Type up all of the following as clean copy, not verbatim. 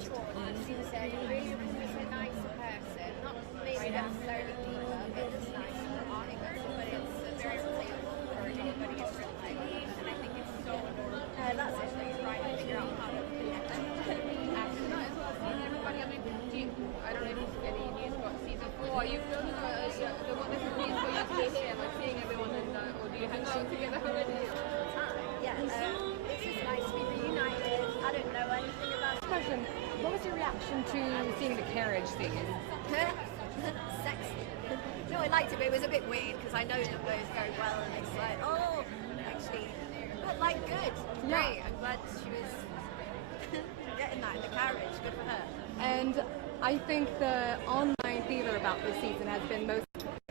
She was a really nice person, not maybe necessarily diva, but just nice and iconic, but it's very relatable for anybody in real life, and I think it's so adorable. That's it. She's trying to figure out how to act as well as seeing everybody. I mean, I don't know if any news about season 4. You feel the wonderful news for you to share, like seeing everyone, and or do you hang out together already? Yeah, it's just nice to be reunited. I don't know anything about it. Question: what was your reaction to seeing the carriage scene? Sexy. No, I liked it, but it was a bit weird because I know that those go well, and it's like, oh, actually, but like good, great. I'm glad she was getting that in the carriage. Good for her. And I think the online theater about this season has been the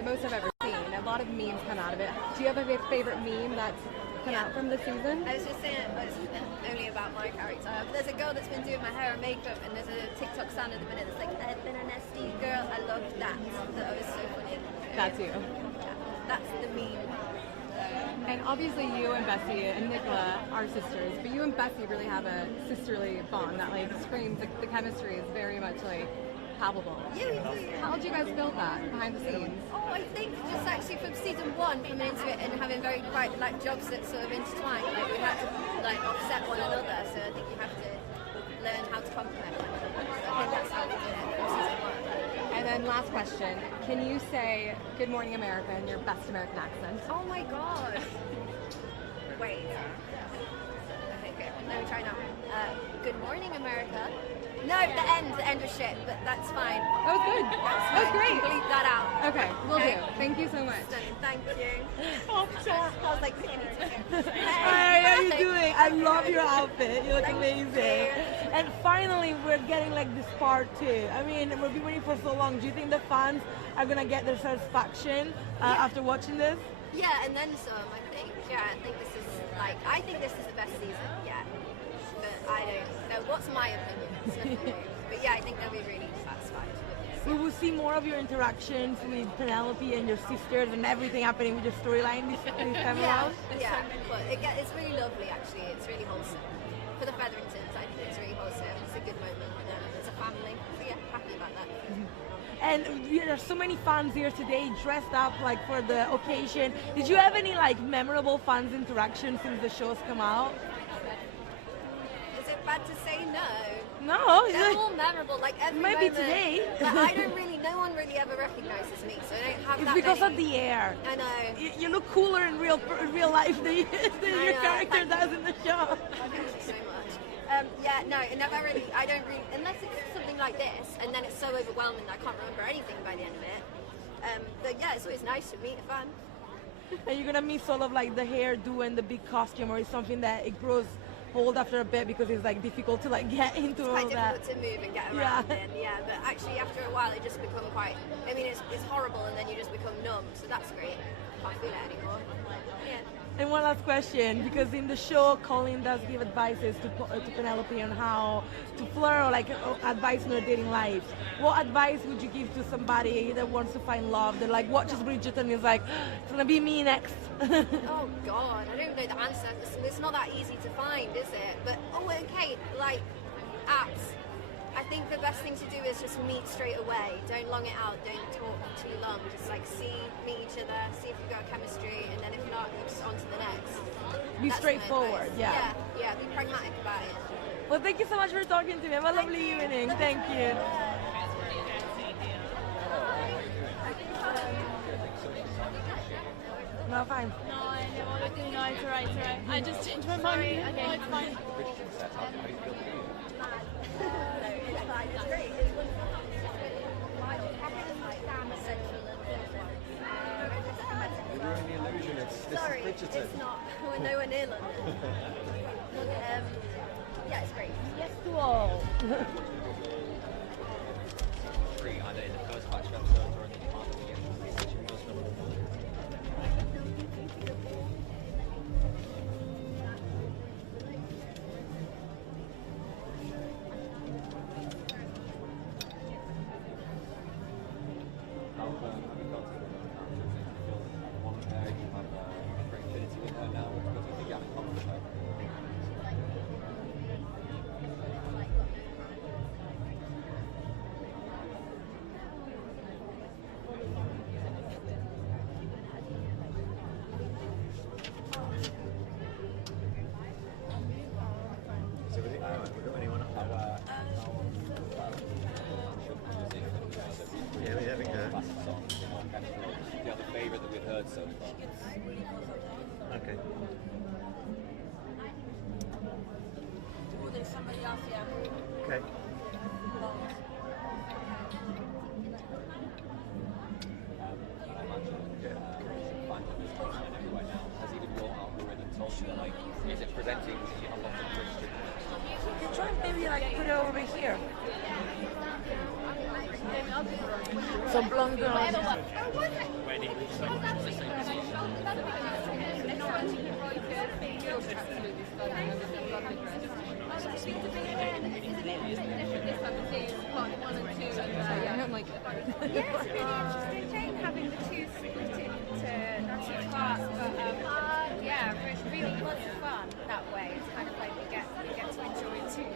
most I've ever seen. A lot of memes come out of it. Do you have a favorite meme that's come out from the season? I was just saying, it's only about my character. There's a girl that's been doing my hair and makeup, and there's a TikTok sound at the minute that's like, I've been a nasty girl. I loved that. That was so funny. That's you. Yeah, that's the meme. And obviously you and Bessie and Nicola are sisters, but you and Bessie really have a sisterly bond that like screams, like the chemistry is very much like palpable. Yeah, we do. How did you guys build that behind the scenes? Oh, I think just actually from season 1 coming into it and having very quite like jobs that sort of intertwine, like we had to like offset one another, so I think you have to learn how to complement one another. So I think that's how we did it from season 1. And then last question, can you say Good Morning America in your best American accent? Oh my god. Wait. Okay, good. Let me try now. Good morning, America. No, the end was shit, but that's fine. That was good. That was great. Bleep that out. Okay, will do. Thank you so much. Stunning. Thank you. Oh, I was like, I need to hear. Hi, how are you doing? I love your outfit. You look amazing. And finally, we're getting like this part 2. I mean, we've been waiting for so long. Do you think the fans are gonna get their satisfaction after watching this? Yeah, and then some, I think. Yeah, I think this is the best season yet. But I don't know. What's my opinion? It's nothing new. But yeah, I think they'll be really satisfied with this. We will see more of your interactions with Penelope and your sisters and everything happening with your storyline this time around. Yeah, but it's really lovely actually. It's really wholesome. For the Featheringtons, I think it's really wholesome. It's a good moment for them. It's a family. So yeah, happy about that. And there's so many fans here today dressed up like for the occasion. Did you have any like memorable fans interaction since the show's come out? Is it bad to say no? No, They're all memorable, like every maybe moment. today. But no one really ever recognizes me, so I don't have It's that because many. of the air. I know. You look cooler in real life than your know, character thank does in the show. Thank you so much. I don't really, unless it's something like this, and then it's so overwhelming that I can't remember anything by the end of it. But yeah, it's always nice to meet a fan. And you're gonna miss all of like the hairdo and the big costume, or is something that it grows hold after a bit because it's like difficult to like get into all It's quite that. difficult to move and get around in, yeah. But actually, after a while, it just become quite. I mean, it's horrible, and then you just become numb. So that's great. Can't feel it anymore. Yeah. And one last question, because in the show, Colin does give advices to Penelope on how to flirt or like advice on her dating life. What advice would you give to somebody that wants to find love, that like watches Brіджертони and is like, it's gonna be me next? Oh God, I don't know the answer. It's not that easy to find, is it? But okay, like apps. I think the best thing to do is just meet straight away. Don't long it out. Don't talk too long. Just like meet each other, see if you've got chemistry, and then if not, you just on to the next. Be That's straightforward, my advice. Yeah. Be pragmatic about it. Well, thank you so much for talking to me. Have a lovely evening. Thank you. No, fine. No, I know. No, it's alright, I just changed my mind. Okay. No, it's fine. It's great. It's You're in the illusion. This Sorry, is Brіджертони. it's not. We're nowhere near London. Yeah, it's great. Yes to all. Either in the first batch of episodes or in the part of the most memorable. Like, is it presenting a lot of Christian? You're trying maybe like put it over here. So blonde girls. I'm like, Yeah, it's really interesting having the two split into two parts, but yeah, really lots of fun that way. It's kind of like you get to enjoy it too.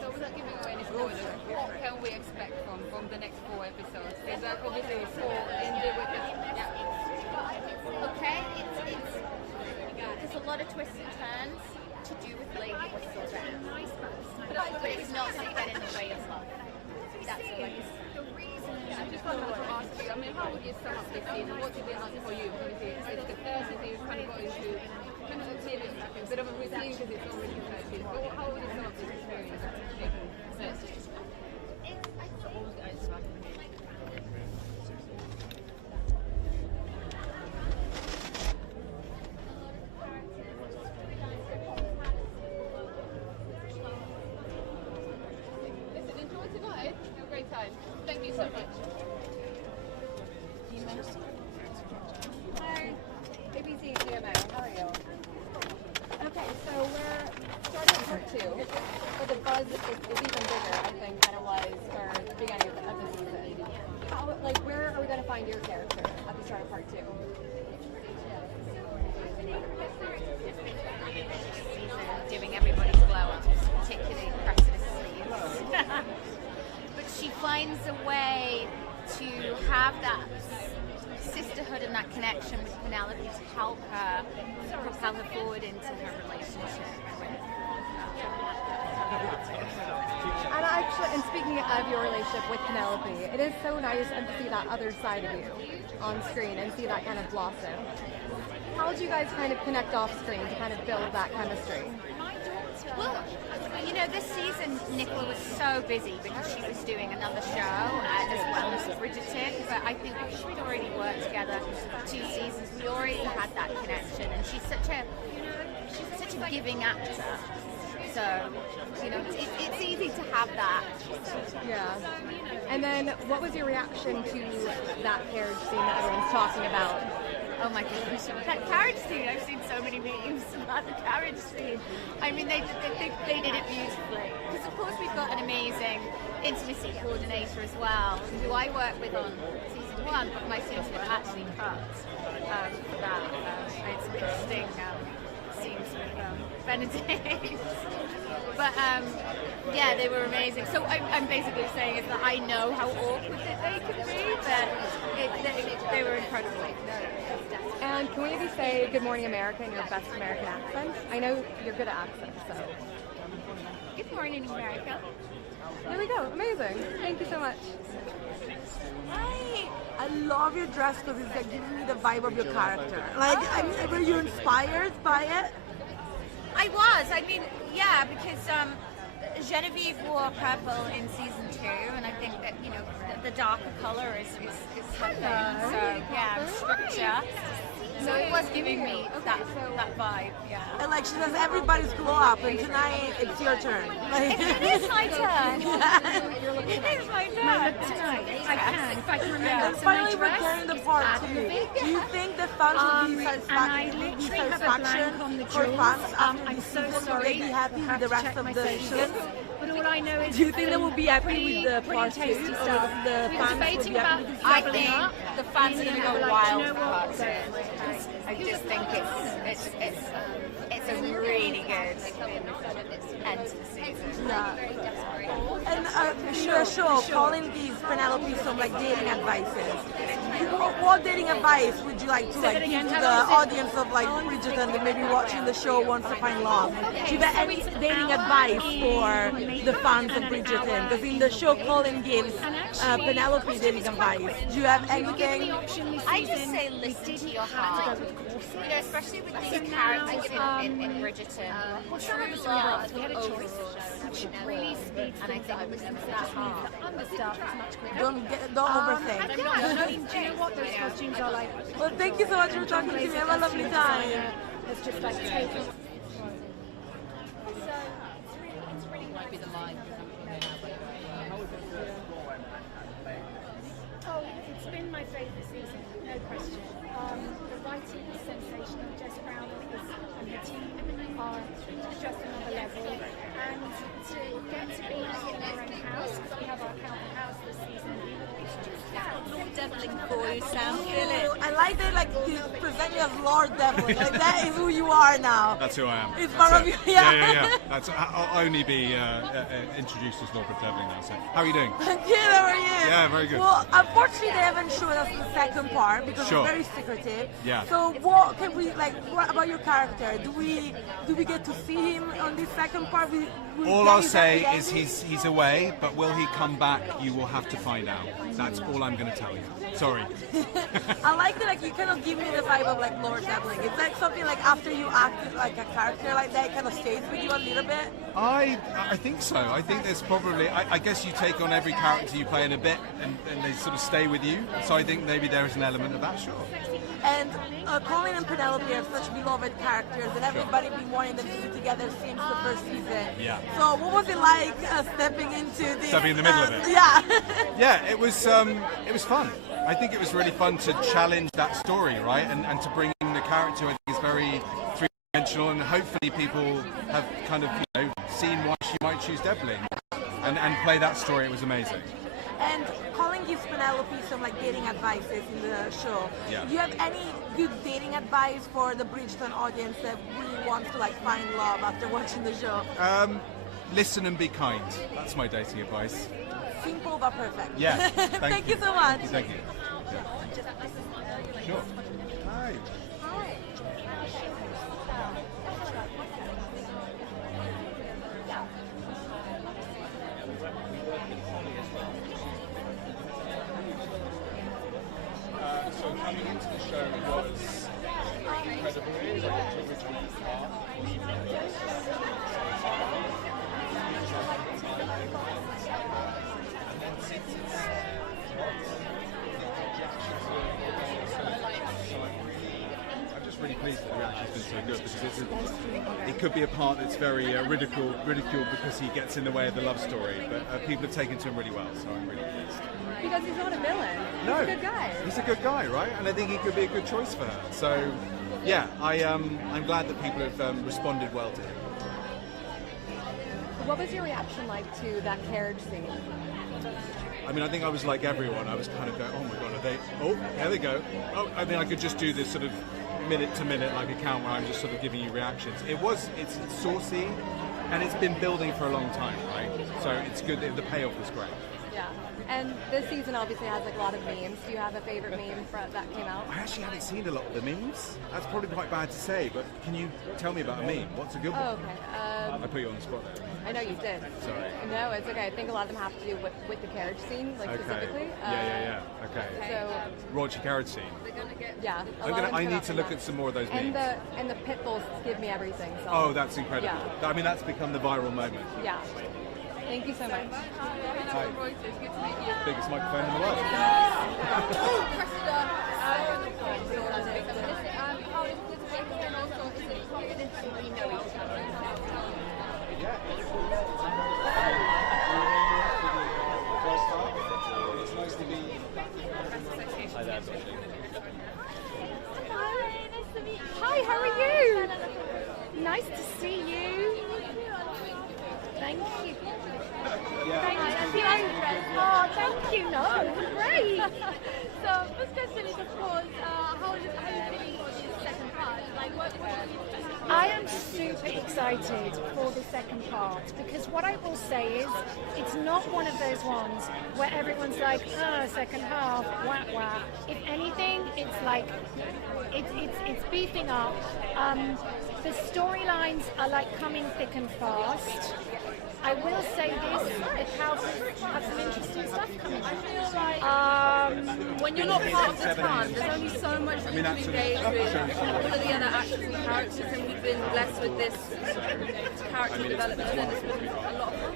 so without giving away any spoilers, what can we expect from the next 4 episodes? Is that obviously 4 ended with the Okay, there's a lot of twists and turns to do with Lady Whistle Down, but it's not going to get in the way of love. That's the reason. I just wanted to ask you, I mean, how would you sum up this season? What did it like for you? Obviously, it's the first season you've kind of got into kind of TV, a bit of a routine because it's already 13. But how would you sum up this experience? Listen, enjoy tonight. Have a great time. Thank you so much. Hi, ABC GMO. How are you? Okay, so we're starting part 2, but the buzz is even bigger, I think, than it was for the beginning of the season. How, like, where are we going to find your character at the start of part 2? Doing everybody's blow up, particularly Cressida's sleeves. But she finds a way to have that sisterhood and that connection with Penelope to help her propel her forward into her relationship. And actually, and speaking of your relationship with Penelope, it is so nice to see that other side of you on screen and see that kind of blossom. How did you guys kind of connect off screen to kind of build that chemistry? Well, you know, this season Nicola was so busy because she was doing another show as well as Brіджертони, but I think because we'd already worked together 2 seasons, we already had that connection, and she's such a giving actor. So, you know, it's easy to have that. Yeah. And then what was your reaction to that carriage scene that everyone's talking about? Oh my goodness, that carriage scene, I've seen so many memes about the carriage scene. I mean, they did it beautifully. Because of course we've got an amazing intimacy coordinator as well, who I worked with on season 1, but my scenes were actually cut for that. I had some interesting scenes with Benedict. But yeah, they were amazing. So I'm basically saying is that I know how awkward that they could be, but they were incredible. And can we maybe say Good Morning America in your best American accent? I know you're good at accents, so. Good morning, America. There we go. Amazing. Thank you so much. I love your dress because it's like giving me the vibe of your character. Like, were you inspired by it? I was. I mean, yeah, because Genevieve wore purple in season 2, and I think that, you know, the darker color is something. So yeah, structure. So it was giving me that vibe. Yeah. And like she says, everybody's glow up, and tonight it's your turn. Like, It is my turn. It is my turn. Tonight, if I can remember. and So finally, my we're dress, carrying the part 2. Do you think the fans will be and I literally have a blank on the for jewels. fans after I'm this so season? Will sorry. they be happy with the rest of the season? But all I know is Do you think they will be happy with the pretty part 2? tasty Or stuff. the We were fans will debating be about happy with I doubling think up. the fans are going to go Like, wild you know for what? part 2. I just think it's a really good end to the season. Yeah. And in the show, Colin gives Penelope some like dating advices. What dating advice would you like to like give to the audience of like Brіджертони that may be watching the show wants to find love? Do you have any dating advice for the fans of Brіджертони? Because in the show, Colin gives Penelope dating advice. Do you have anything? I just say listen to your heart. corset. You know, especially with these So now, characters in Bridgerton. well, some of us realised we had a choice, which really speeds things up, which just means that understuff is much quicker. Don't overthink. And yeah, I mean, do you know what those costumes are like? Well, thank you so much for talking to me. Have a lovely time. It's just like taken. Oh, it's been my favourite season, no question. The writing is sensational. Jess Brown and her team are just another level. And to get to be in our own house, because we have our counter house this season, it's just Lord Devlin for you, Sam. Feel it. I like that, like, you present you as Lord Devlin. Like, that is who you are now. That's who I am. It's That's part of it. you, yeah. Yeah. That's, I'll only be introduced as Lord Devlin now. So, how are you doing? Good, how are you? Yeah, very good. Well, unfortunately, they haven't shown us the second part because Sure. it's very secretive. Yeah. So, what can we like? What about your character? Do we get to see him on this second part? All I'll say is he's away, but will he come back? You will have to find out. That's all I'm going to tell you. Sorry. I like that, like, you kind of give me the vibe of like Lord Devlin. It's like something like after you acted like a character like that, it kind of stays with you a little bit. I think so. I think there's probably, I guess you take on every character you play in a bit and they sort of stay with you. So I think maybe there is an element of that, sure. And Colin and Penelope are such beloved characters, and everybody been wanting them to be together since the first season. Yeah. So what was it like stepping into this? Stepping in the middle of it? Yeah. Yeah, it was fun. I think it was really fun to challenge that story, right? And to bring in the character who I think is very three-dimensional, and hopefully people have kind of, seen why she might choose Devlin and play that story. It was amazing. And Colin gives Penelope some like dating advices in the show. Yeah. Do you have any good dating advice for the Bridgerton audience that really wants to like find love after watching the show? Listen and be kind. That's my dating advice. Simple but perfect. Yeah. Thank you so much. Thank you. Yeah. Sure. Hi. So coming into the show was incredible. It was like a original part. And then since it's I'm just really pleased that the reaction's been so good, because it could be a part that's very ridiculed because he gets in the way of the love story, but people have taken to him really well, so I'm really pleased. Because he's not a villain. No, He's a good guy. He's a good guy, right? And I think he could be a good choice for her. So, yeah, I'm glad that people have responded well to him. What was your reaction like to that carriage scene? I mean, I think I was like everyone. I was kind of going, oh my god, are they? Oh, there they go. Oh, I mean, I could just do this sort of minute to minute like account where I'm just sort of giving you reactions. It's saucy, and it's been building for a long time, right? So it's good. The payoff was great. Yeah. And this season obviously has like a lot of memes. Do you have a favorite meme that came out? I actually haven't seen a lot of the memes. That's probably quite bad to say, but can you tell me about a meme? What's a good one? Oh, okay. I put you on the spot there. I know you did. Sorry. No, it's okay. I think a lot of them have to do with the carriage scene, like Okay. specifically. Yeah. Okay. So Raunchy carriage scene. yeah. I need to look at some more of those memes. And the pit bulls give me everything. So. Oh, that's incredible. Yeah. I mean, that's become the viral moment. Yeah. Thank you so much. Hi. Biggest microphone in the world. It's nice to be back in Hi there. Hi, how are you? Nice to see you. Thank you. Thank you. Oh, thank you. No, great. So, first question is, of course, how are you feeling for this second part? Like, what do you think? I am super excited for the second part because what I will say is it's not one of those ones where everyone's like, second half, wah wah. If anything, it's like it's beefing up. The storylines are like coming thick and fast. I will say this, the characters have some interesting stuff coming up. When you're not part of the ton, there's only so much that you can engage with all of the other actors and characters, and we've been blessed with this character development, and it's been a lot of fun.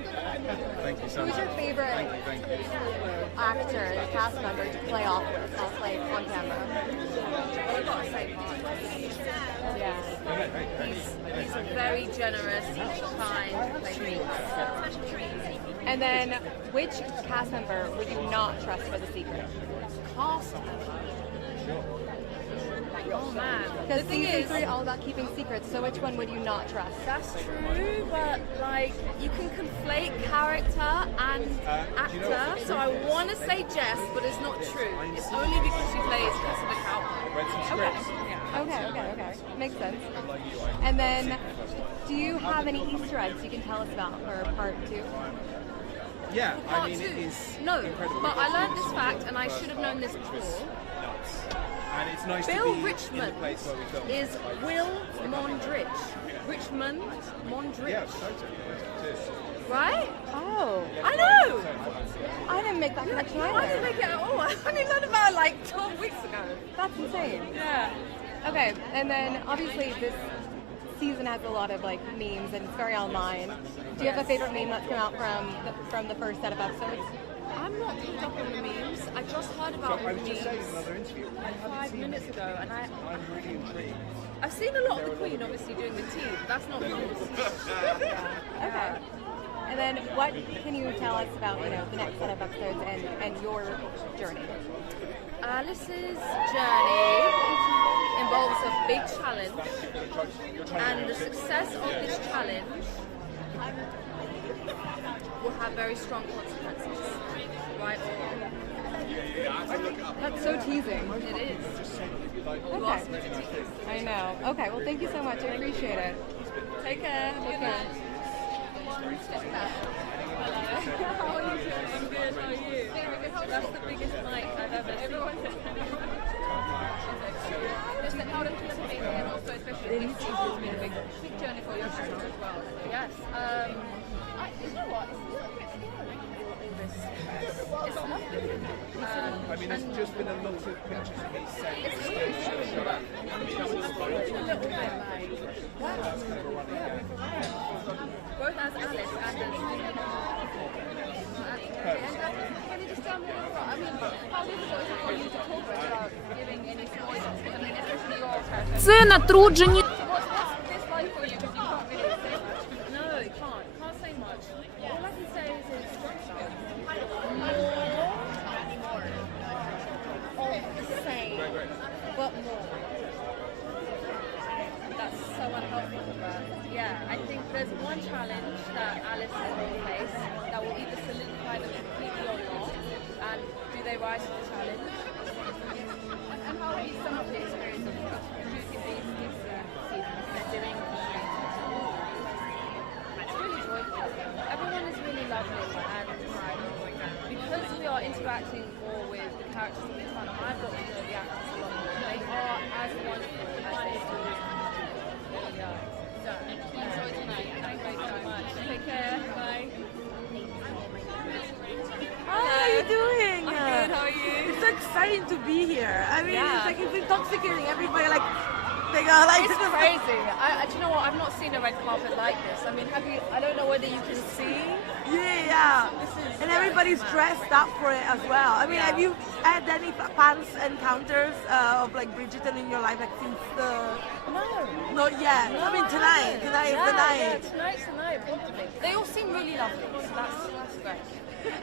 Thank you so Who's much. your favorite actor, cast member to play off with, like on camera? I've got to say Mark. Yeah. He's a very generous, kind, like, And then, which cast member would you not trust for the secret? cast. Oh man. Because The thing season is, 3 all about keeping secrets, so which one would you not trust? that's true, but like you can conflate character and actor. So I want to say Jess, but it's not true. It's only because she plays Jessica Calvin. Okay. Makes sense. And then, do you have any Easter eggs you can tell us about for part 2? Yeah, I Part mean, two. it is No, incredible. but I learned this fact, and I should have known this before. And it's nice Bill to be in Richmond the place where we film. is Will Mondrich. Richmond Mondrich. Yeah, totally. Right? Oh, I know! I didn't make that connection I didn't either. make it at all. I only learned about it like 12 weeks ago. That's insane. Yeah. Okay, and then obviously this season has a lot of like memes and it's very online. Do you have a favorite meme that's come out from the first set of episodes? I'm not caught up on the memes. I just heard about I the was memes just saying in another interview, I haven't 5 seen minutes ago, and I'm really intrigued. I've seen a lot of the Queen obviously doing the tea, but that's not memes. Okay. And then what can you tell us about, the next set of episodes and your journey? Alice's journey involves a big challenge, and the success of this challenge will have very strong consequences, right or wrong. That's so teasing. It is. You Okay. asked me to teach you. I know. Okay, well thank you so much. I appreciate it. Take care. Have a good night. How are you doing? I'm good. How are you? That's the biggest mic I've ever seen. Just how does it be here, and also especially this season has been a big journey for your character as well. Yes. You know what? It's lovely. I mean, there's just been a lot of pictures of me saying It's huge. I'm feeling a little bit like, wow. Both as Alice and as can you just tell me a little bit? I mean, how difficult is it for you to talk without giving any spoilers? I mean, especially your character. Це натруджені. What's this like for you? Because you can't really say much. No, you can't. Can't say much. All I can say is it's more of the same, but more. That's so unhelpful, but yeah, I think there's one challenge that Alice will face that will either solidify them completely or not, and do they rise to the challenge? And how have you sum up the experience of producing these seasons and doing it's really joyful. Everyone is really lovely, and because we are interacting more with the characters in the fun, I've got to know the actors a lot more. They are as wonderful as they really are. So, enjoy tonight. Thank you so much. Take care. Bye. How are you doing? I'm good. How are you? It's so exciting to be here. I mean, Yeah. it's intoxicating. Everybody they go like It's crazy. Do you know what? I've not seen a red carpet like this. I mean, I don't know whether you can see. Yeah. And everybody's dressed up for it as well. I mean, Yeah. have you had any fans encounters of like Bridgerton in your life, like since the? No. Not yet. I mean, tonight. Tonight is the night. Yeah, tonight's the night, probably. They all seem really lovely, so that's great.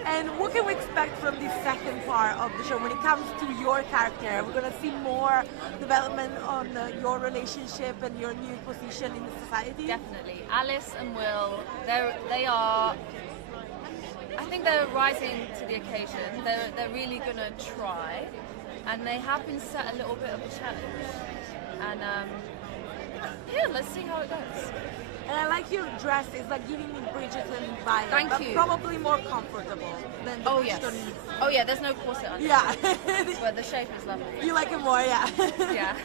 And what can we expect from this second part of the show when it comes to your character? We're going to see more development on your relationship and your new position in the society? Definitely. Alice and Will, they are, I think they're rising to the occasion. They're really going to try. And they have been set a little bit of a challenge. And, yeah, good. Let's see how it goes. And I like your dress. It's like giving me Bridgerton vibe. Thank but you. Probably more comfortable than the Oh yes. Bridgerton. Oh yeah. There's no corset under. Yeah. But the shape is lovely. You like it more, yeah. Yeah.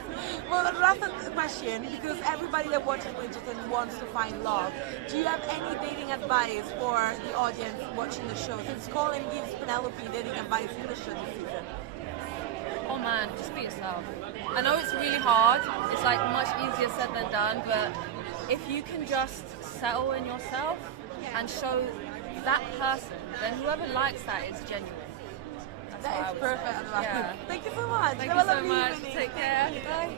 Well, the last question, because everybody that watches Bridgerton wants to find love. Do you have any dating advice for the audience watching the show? Since Colin gives Penelope dating advice in the show this season. Oh man, just be yourself. I know it's really hard. It's like much easier said than done, but if you can just settle in yourself and show that person, then whoever likes that is genuine. That's what I That is would perfect say. advice. Yeah. Thank you so much. Thank Have you a so lovely much. evening. Take care. Bye.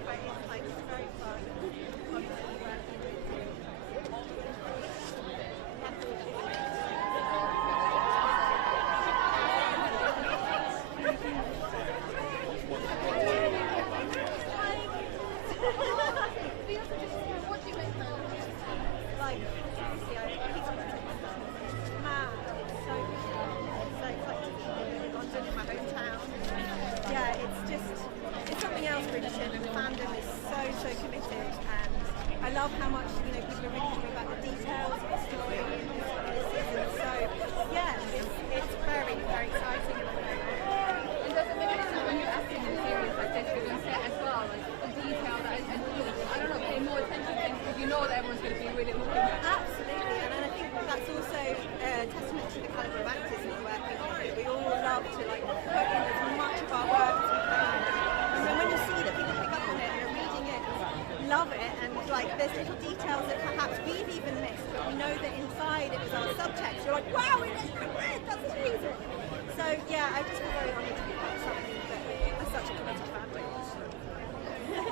It's something else, Bridgerton, and the fandom is so committed, and I love how much people are really talking about the details of the story in this season. So yeah, it's very exciting. And does it make a difference when you're acting in a series like this, you're going to set as well, like the detail that is, and I don't know, pay more attention to things because you know that everyone's going to be really looking at it. Absolutely, and I think that's also a testament to the caliber of actors that we're working with. We all love to put in as much of our work as we can. And then when you see that people pick up on it and are reading it, love it, and there's little details that perhaps we've even missed, but we know that inside it was our subtext. You're like, wow, that's amazing. So yeah, I just feel very honoured to be part of something that is such a committed family.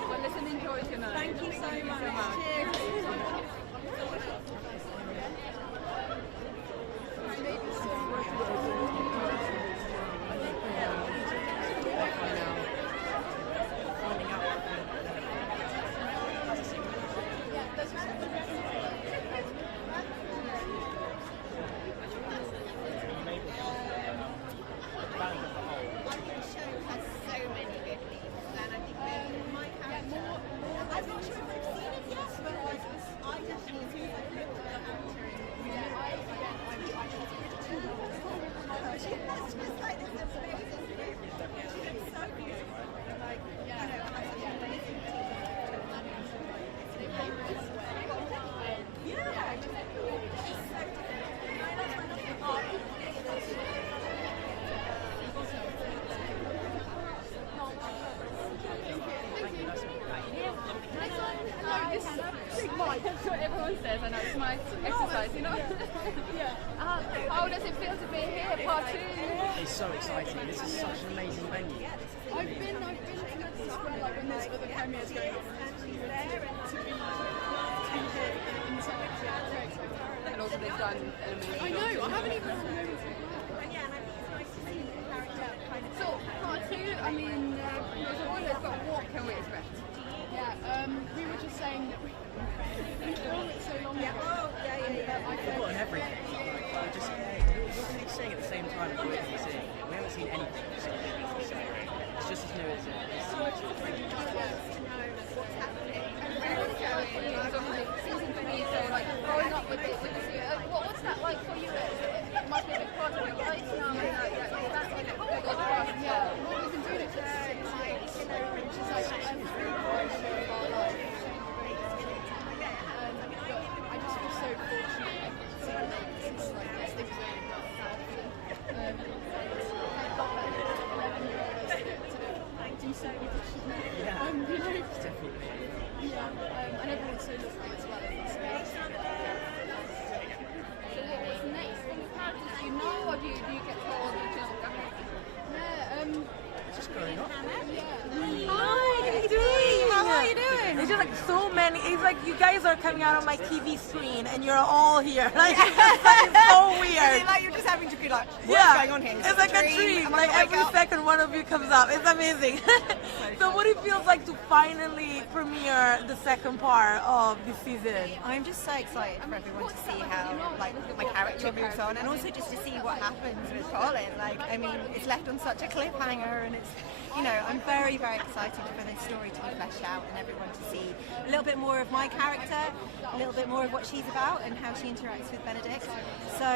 Well, listen, enjoy tonight. Thank you so much. Cheers. That's what everyone says. I know it's my exercise, you know. How does it feel to be here, part 2? It's so exciting. This is such an amazing venue. I've been to the square like when there's other premieres going on. And also they've done an amazing I know, I haven't even had a moment to So, part 2, I mean, there's a one that's got what can we expect? Yeah, we were just saying that we filmed it so long ago. We've gotten everything. We're just seeing at the same time as we're seeing it. We haven't seen anything. So it's just as new as it is. Season 3, so like growing up with the what's that like for you? It must be a big part of your life now. That's like a big part. Yeah. Well, we've been doing it for 6 years. She's like every portion of our life. I just feel so fortunate to make this like this thing going do so much. You know, Definitely. and everyone's so lovely as well. So what's next for the characters? Do you know, or do you get told you just Just growing up. Hi, how are you doing? How are you doing? It's just like so many. It's like you guys are coming out on my TV screen and you're all here. Like it's so weird. Like you're just having to be like, what's Yeah, going on here? it's like a dream. Like every second one of you comes up. It's amazing. So what it feels like to finally premiere the second part of this season? I'm just so excited for everyone to see how like my character moves on, and also just to see what happens with Colin. Like, I mean, it's left on such a cliffhanger, and it's I'm very, very excited for this story to be fleshed out and everyone to see a little bit more of my character, a little bit more of what she's about and how she interacts with Benedict. So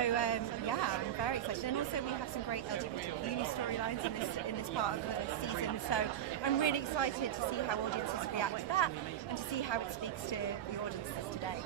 yeah, I'm very excited. And also we have some great LGBTQ storylines in this part of the season. So I'm really excited to see how audiences react to that and to see how it speaks to the audiences today.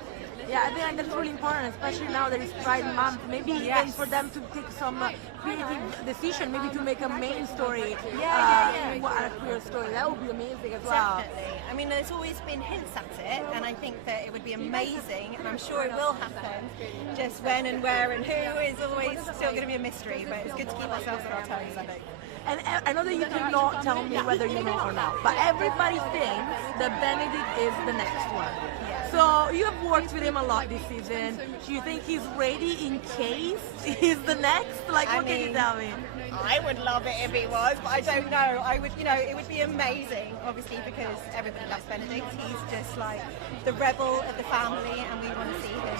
Yeah, I think that's really important, especially now that it's Pride Month. Maybe even for them to take some creative decision, maybe to make a main story, a queer story. That would be amazing as well. Definitely. I mean, there's always been hints at it, and I think that it would be amazing, and I'm sure it will happen. Just when and where and who is always still going to be a mystery, but it's good to keep ourselves on our toes, I think. And I know that you cannot tell me whether you know or not, but everybody thinks that Benedict is the next one. So you have worked with him a lot this season. Do you think he's ready in case he's the next? Like, what can you tell me? I would love it if he was, but I don't know. I would, it would be amazing, obviously, because everybody loves Benedict. He's just like the rebel of the family, and we want to see him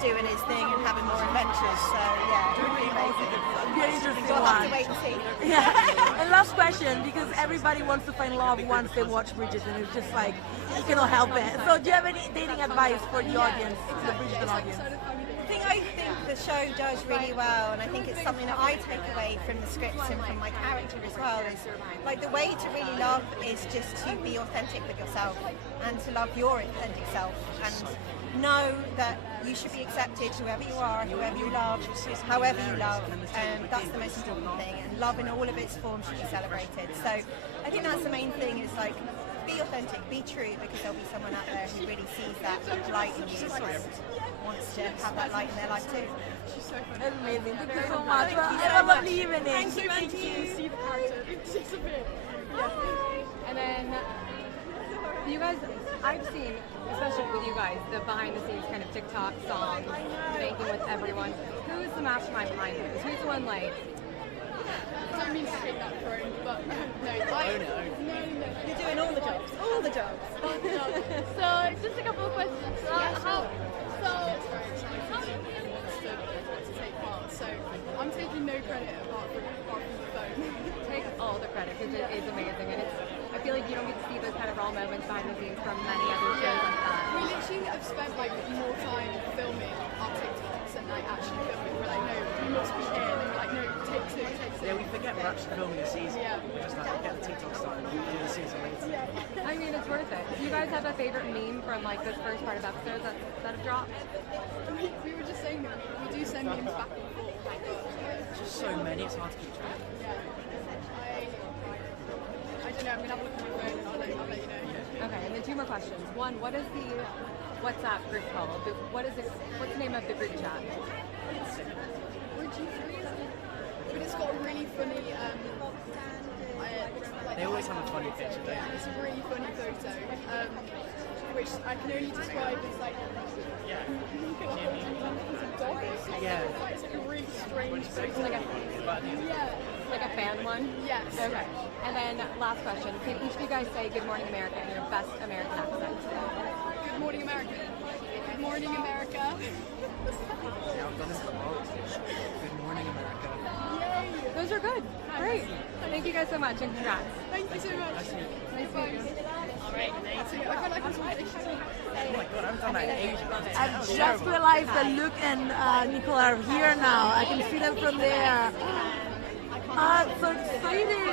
doing his thing and having more adventures. So yeah, it would be amazing. Very interesting We'll have to one. wait and see. Yeah. And last question, because everybody wants to find love once they watch Bridgerton. It's just like, you cannot help it. So do you have any dating advice for the audience, the Bridgerton audience? I think the show does really well, and I think it's something that I take away from the scripts and from my character as well, is like the way to really love is just to be authentic with yourself and to love your authentic self and know that you should be accepted whoever you are, whoever you love, however you love, and that's the most important thing, and love in all of its forms should be celebrated. So I think that's the main thing, is like, be authentic, be true, because there'll be someone out there who really sees that light in you and wants to have that light in their life too. That's amazing. Thank you so much. Have a lovely evening. Thank you. See the character. It's a bit. And then you guys, I've seen, especially with you guys, the behind the scenes kind of TikTok songs, banking with everyone. Who is the mastermind behind this? Who's the one like? I don't mean to take that throne, but no, You're doing all the jobs. All the jobs. So, just a couple of questions. How many people wants to take part? So, I'm taking no credit apart from the phone. Take all the credit because it is amazing, and I feel like you don't get to see those kind of raw moments behind the scenes from many other shows like that. We literally have spent like more time filming our TikToks and like actually filming. We're like, no, we must be here. And then we're like, no, take two. Yeah, we forget we're actually filming a season. Yeah. We just like get the TikTok started and do the season later. I mean, it's worth it. Do you guys have a favorite meme from like this first part of episodes that have dropped? We were just saying that we do send memes back and forth. There's just so many, it's hard to keep track. Yeah. I don't know, I'm going to have a look at my phone and I'll let you know. Okay, and then two more questions. One, what is the WhatsApp group called? What's the name of the group chat? But it's got a really funny, They always have a funny picture, don't they? it's a really funny photo, which I can only describe as like, Yeah. it's a dog or something. Yeah. It's like a really strange photo. Like a fan one? Yes. Okay. And then last question. Can each of you guys say Good Morning America in your best American accent? Good morning, America. Good morning, America. Yeah, I've done this a lot. Good morning, America. Yay! Those are good. Great. Thank you guys so much and congrats. Thank you so much. Nice to meet you. Nice to meet you. I feel like I'm talking. Oh my god, I haven't done that in ages. I've just realized that Luke and Nicole are here now. I can see them from there. So exciting!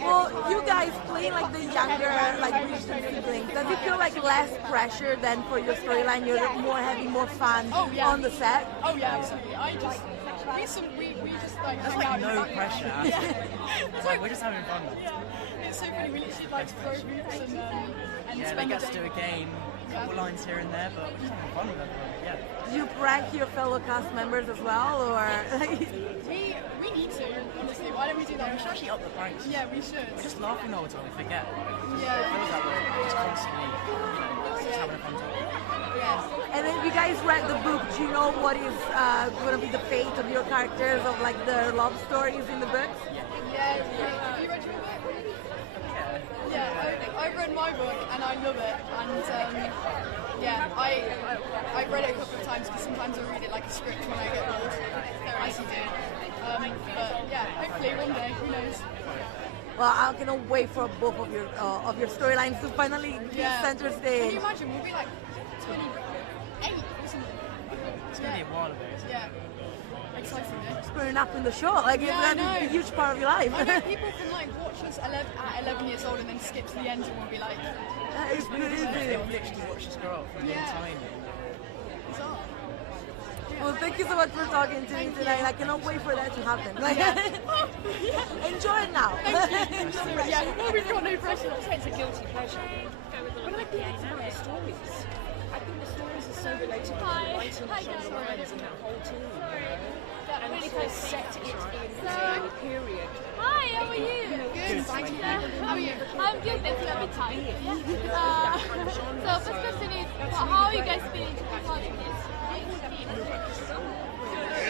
Well, you guys playing like the younger, like Bridgerton siblings, does it feel like less pressure than for your storyline? You're more having more fun on the set? Oh yeah, absolutely. We just like There's hang out like in no the pressure. It's like we're just having fun. It's so funny. We literally like throw boots and Yeah, they spend get the us day. to a game, a couple lines here and there, but we're just having fun with everyone. Yeah. Do you prank your fellow cast members as well, or? We need to, honestly. Why don't we do that? We should actually up the pranks. Yeah, we should. We're just laughing all the time, we forget. Yeah. It feels that way. We're just constantly, just having a fun time. Yeah. And then you guys read the book. Do you know what is going to be the fate of your characters, of like their love stories in the books? Yeah. Have you read your book? Yeah, I've read my book and I love it. And yeah, I've read it a couple of times because sometimes I read it like a script when I get bored. Very easy to do. But yeah, hopefully one day, who knows? Well, I cannot wait for both of your storylines to finally get center Can stage. you imagine? We'll be like 28 or something. It's going to be a while ago, isn't it? Yeah. Exciting, eh? Growing up in the show, like Yeah, it's I gonna be a know. huge part of your life. I know people can like watch us at 11 years old and then skip to the end and we'll be like, That is crazy. They've literally watched us grow up from being Yeah. tiny. bizarre. Well, thank you so much for talking to me tonight. I cannot wait for that to happen. Like, enjoy it now. Yeah, we've got no pressure. It's a guilty pleasure. When I think about the stories, I think the stories are so relatable to the writing from the lines and that whole team. And really kind of set it in a period. Hi, how are you? Good, thank you. How are you? I'm good, thank you. I'm tired. So first question is, how are you guys feeling to be part of this?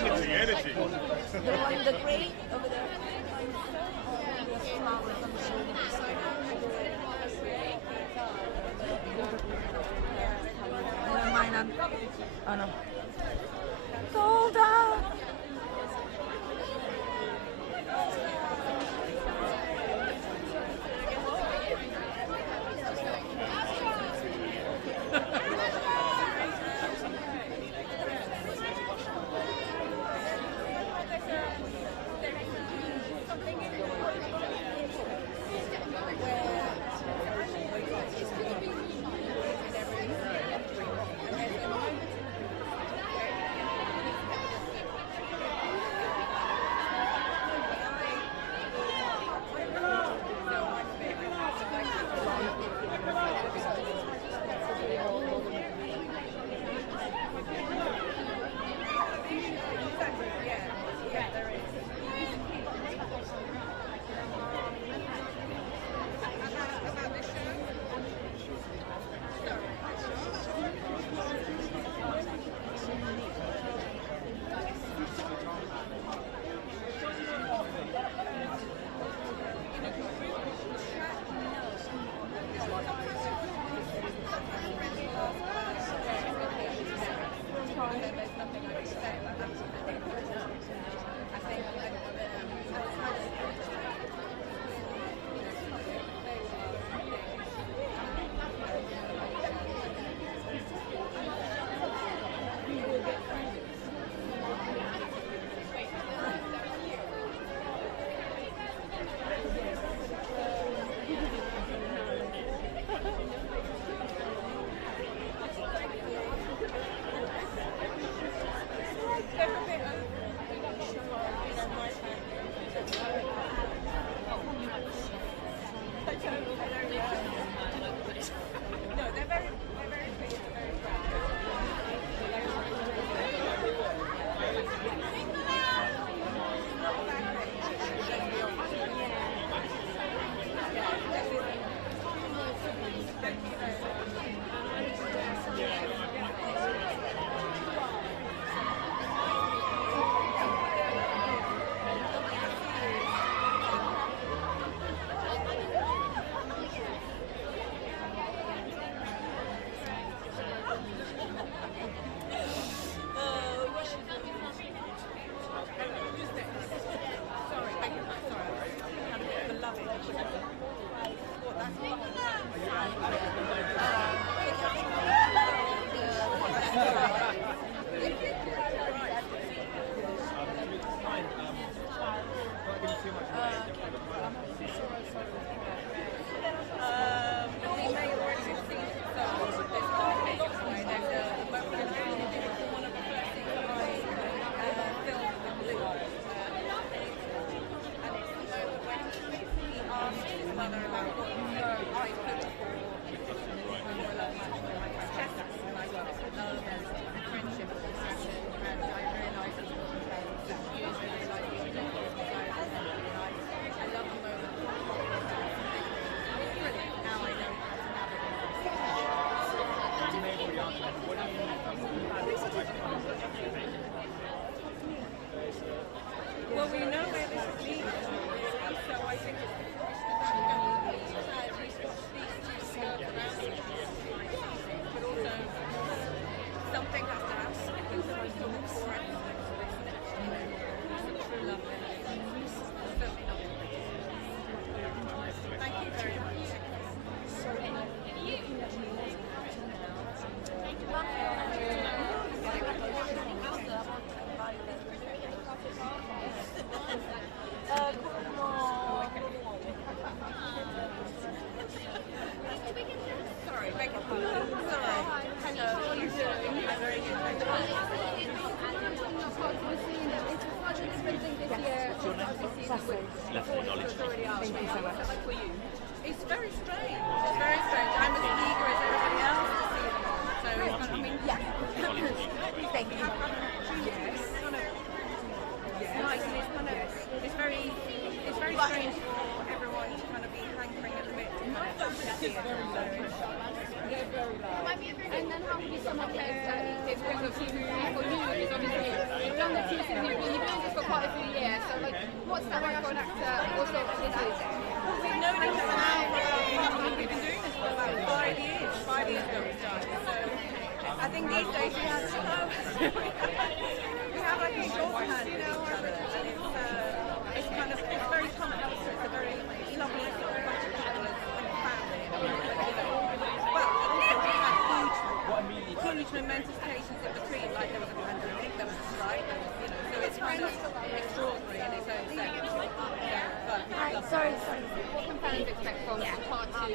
Energy. The one in the gray over there. Never mind, oh no. Sold out. Fantastic. left more knowledge. Thank you so much. It's very strange. It's very strange. I'm as eager as everybody else to see them. So it's kind of, I mean, yeah. Thank you. Yes. Kind of, it's nice and it's kind of, it's very strange for everyone to kind of be hankering a bit to kind of see it. And then how would you sum up the aesthetic in terms of TV for you? Because obviously you've done the TV, but you've been doing this for quite a few years. So like, what's that like for an actor also at this age? We've known each other now for we've been doing this for about 5 years. 5 years ago we started. So I think these days we have we have like a shorthand, you know, and it's kind of it's very common. It's a very lovely sort of bunch of people when you found it. Well, also we had huge momentous occasions in between, like there was a pandemic, there was a strike, there was, you know, so it's kind of extraordinary in its own sense. Sorry. What can fans expect from part 2?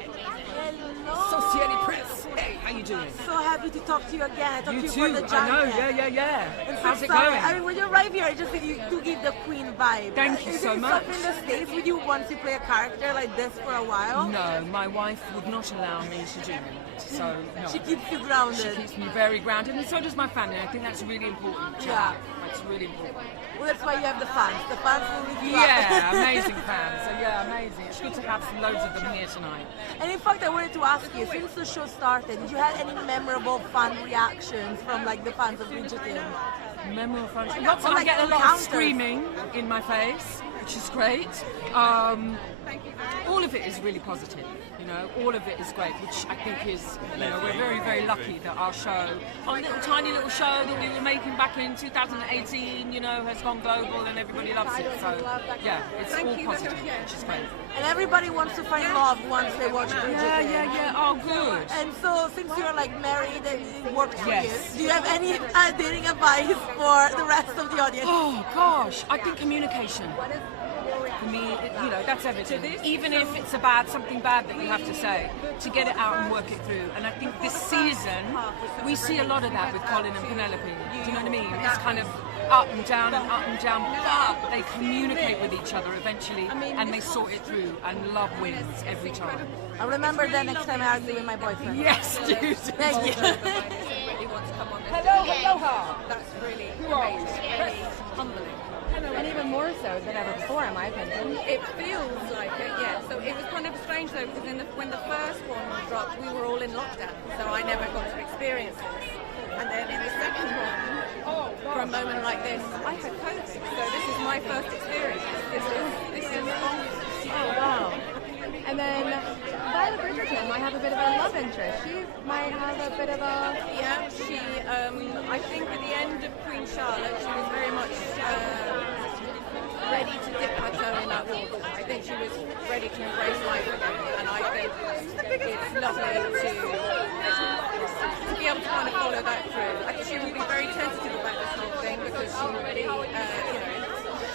Hello. Society Press. Hey, how you doing? So happy to talk to you again. I talked You to you too. for the I know. jacket. Yeah. I'm so How's it sorry. going? I mean, when you arrive here, I just think you do give the Queen vibe. Thank you Is so it much. something in the States? Would you want to play a character like this for a while? No, my wife would not allow me to do it. So no. She keeps you grounded. She keeps me very grounded, and so does my family. I think that's really important. Yeah. That's really important. Well, that's why you have the fans. The fans will lift you Yeah, up. amazing fans. So yeah, amazing. It's good to have some loads of them here tonight. And in fact, I wanted to ask you, since the show started, did you have any memorable fun reactions from like the fans of Brіджертони? Memorable fun. Or, I like, get a lot of encounters. screaming in my face, which is great. All of it is really positive, you know, all of it is great, which I think is, you know, we're very, very lucky that our show, our tiny little show that we were making back in 2018, you know, has gone global and everybody loves it. So, yeah, it's all positive, which is great. And everybody wants to find love once they watch Brіджертони. Yeah. Oh, good. And so, since you're like married and it worked for Yes. you, do you have any dating advice for the rest of the audience? Oh, gosh, I think communication. For me, you know, that's everything. Even if it's something bad that you have to say, to get it out and work it through. And I think this season, we see a lot of that with Colin and Penelope. Do you know what I mean? It's kind of up and down, but they communicate with each other eventually, and they sort it through, and love wins every time. I'll remember that next time I argue with my boyfriend. Yes, dude. Thank you. Hello, aloha. That's really amazing, really humbling. And even more so than ever before, in my opinion. It feels like it, yeah. So it was kind of strange though, because when the first one dropped, we were all in lockdown, so I never got to experience this. And then in the second one, for a moment like this, I had COVID, so this is my first experience. This is Oh, wow. And then Violet Brydgerton might have a bit of a love interest. She might have a bit of a... Yeah, she, I think at the end of Queen Charlotte, she was very much ready to dip her toe in that water. I think she was ready to embrace life again, and I think it's lovely to be able to kind of follow that through. I think she will be very tentative about this whole thing, because she will be, you know,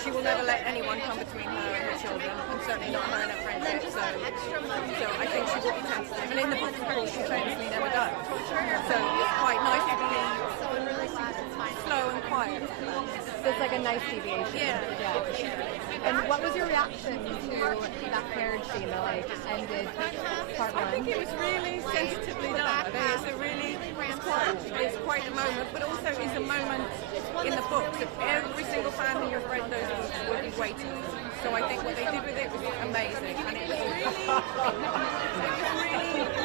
she will never let anyone come between her and her children, and certainly not her and her friendship. So I think she will be tentative. And in the book, of course, she famously never does. So it's quite nice to be slow and quiet. So it's like a nice deviation. Yeah. And what was your reaction to that marriage scene that like ended part one? I think it was really sensitively done. I think it's a really, it's quite a moment, but also it's a moment in the book that every single fan who has read those books will be waiting. So I think what they did with it was amazing, and it was really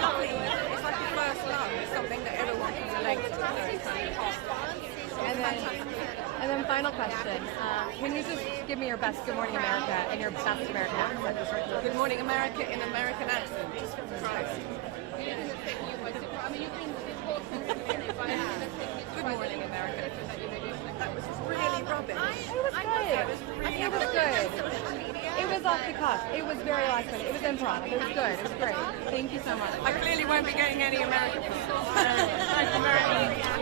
lovely. It's like the first love. It's something that everyone can relate to. So it's kind of And then final question. Can you just give me your best Good Morning America and your best American accent? Good Morning America in American accent. Good Morning America. That was really rubbish. It was good. It was good. It was off the cuff. It was very last minute. It was improv. It was good. It was great. Thank you so much. I clearly won't be getting any American food.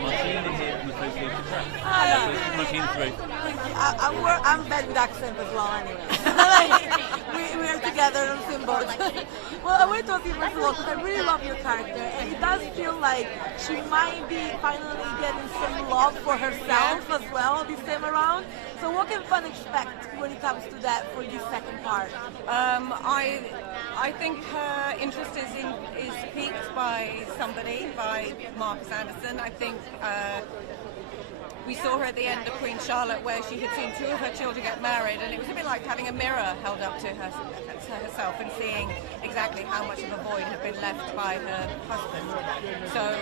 Martina here from the Associated Press. Martina 3. I'm bad with accent as well anyway. We're together on same boat. Well, I went to see first of all because I really love your character, and it does feel like she might be finally getting some love for herself as well this time around. So what can fans expect when it comes to that for this second part? I think her interest is piqued by somebody, by Marcus Anderson. I think we saw her at the end of Queen Charlotte where she had seen 2 of her children get married, and it was a bit like having a mirror held up to herself and seeing exactly how much of a void had been left by her husband. So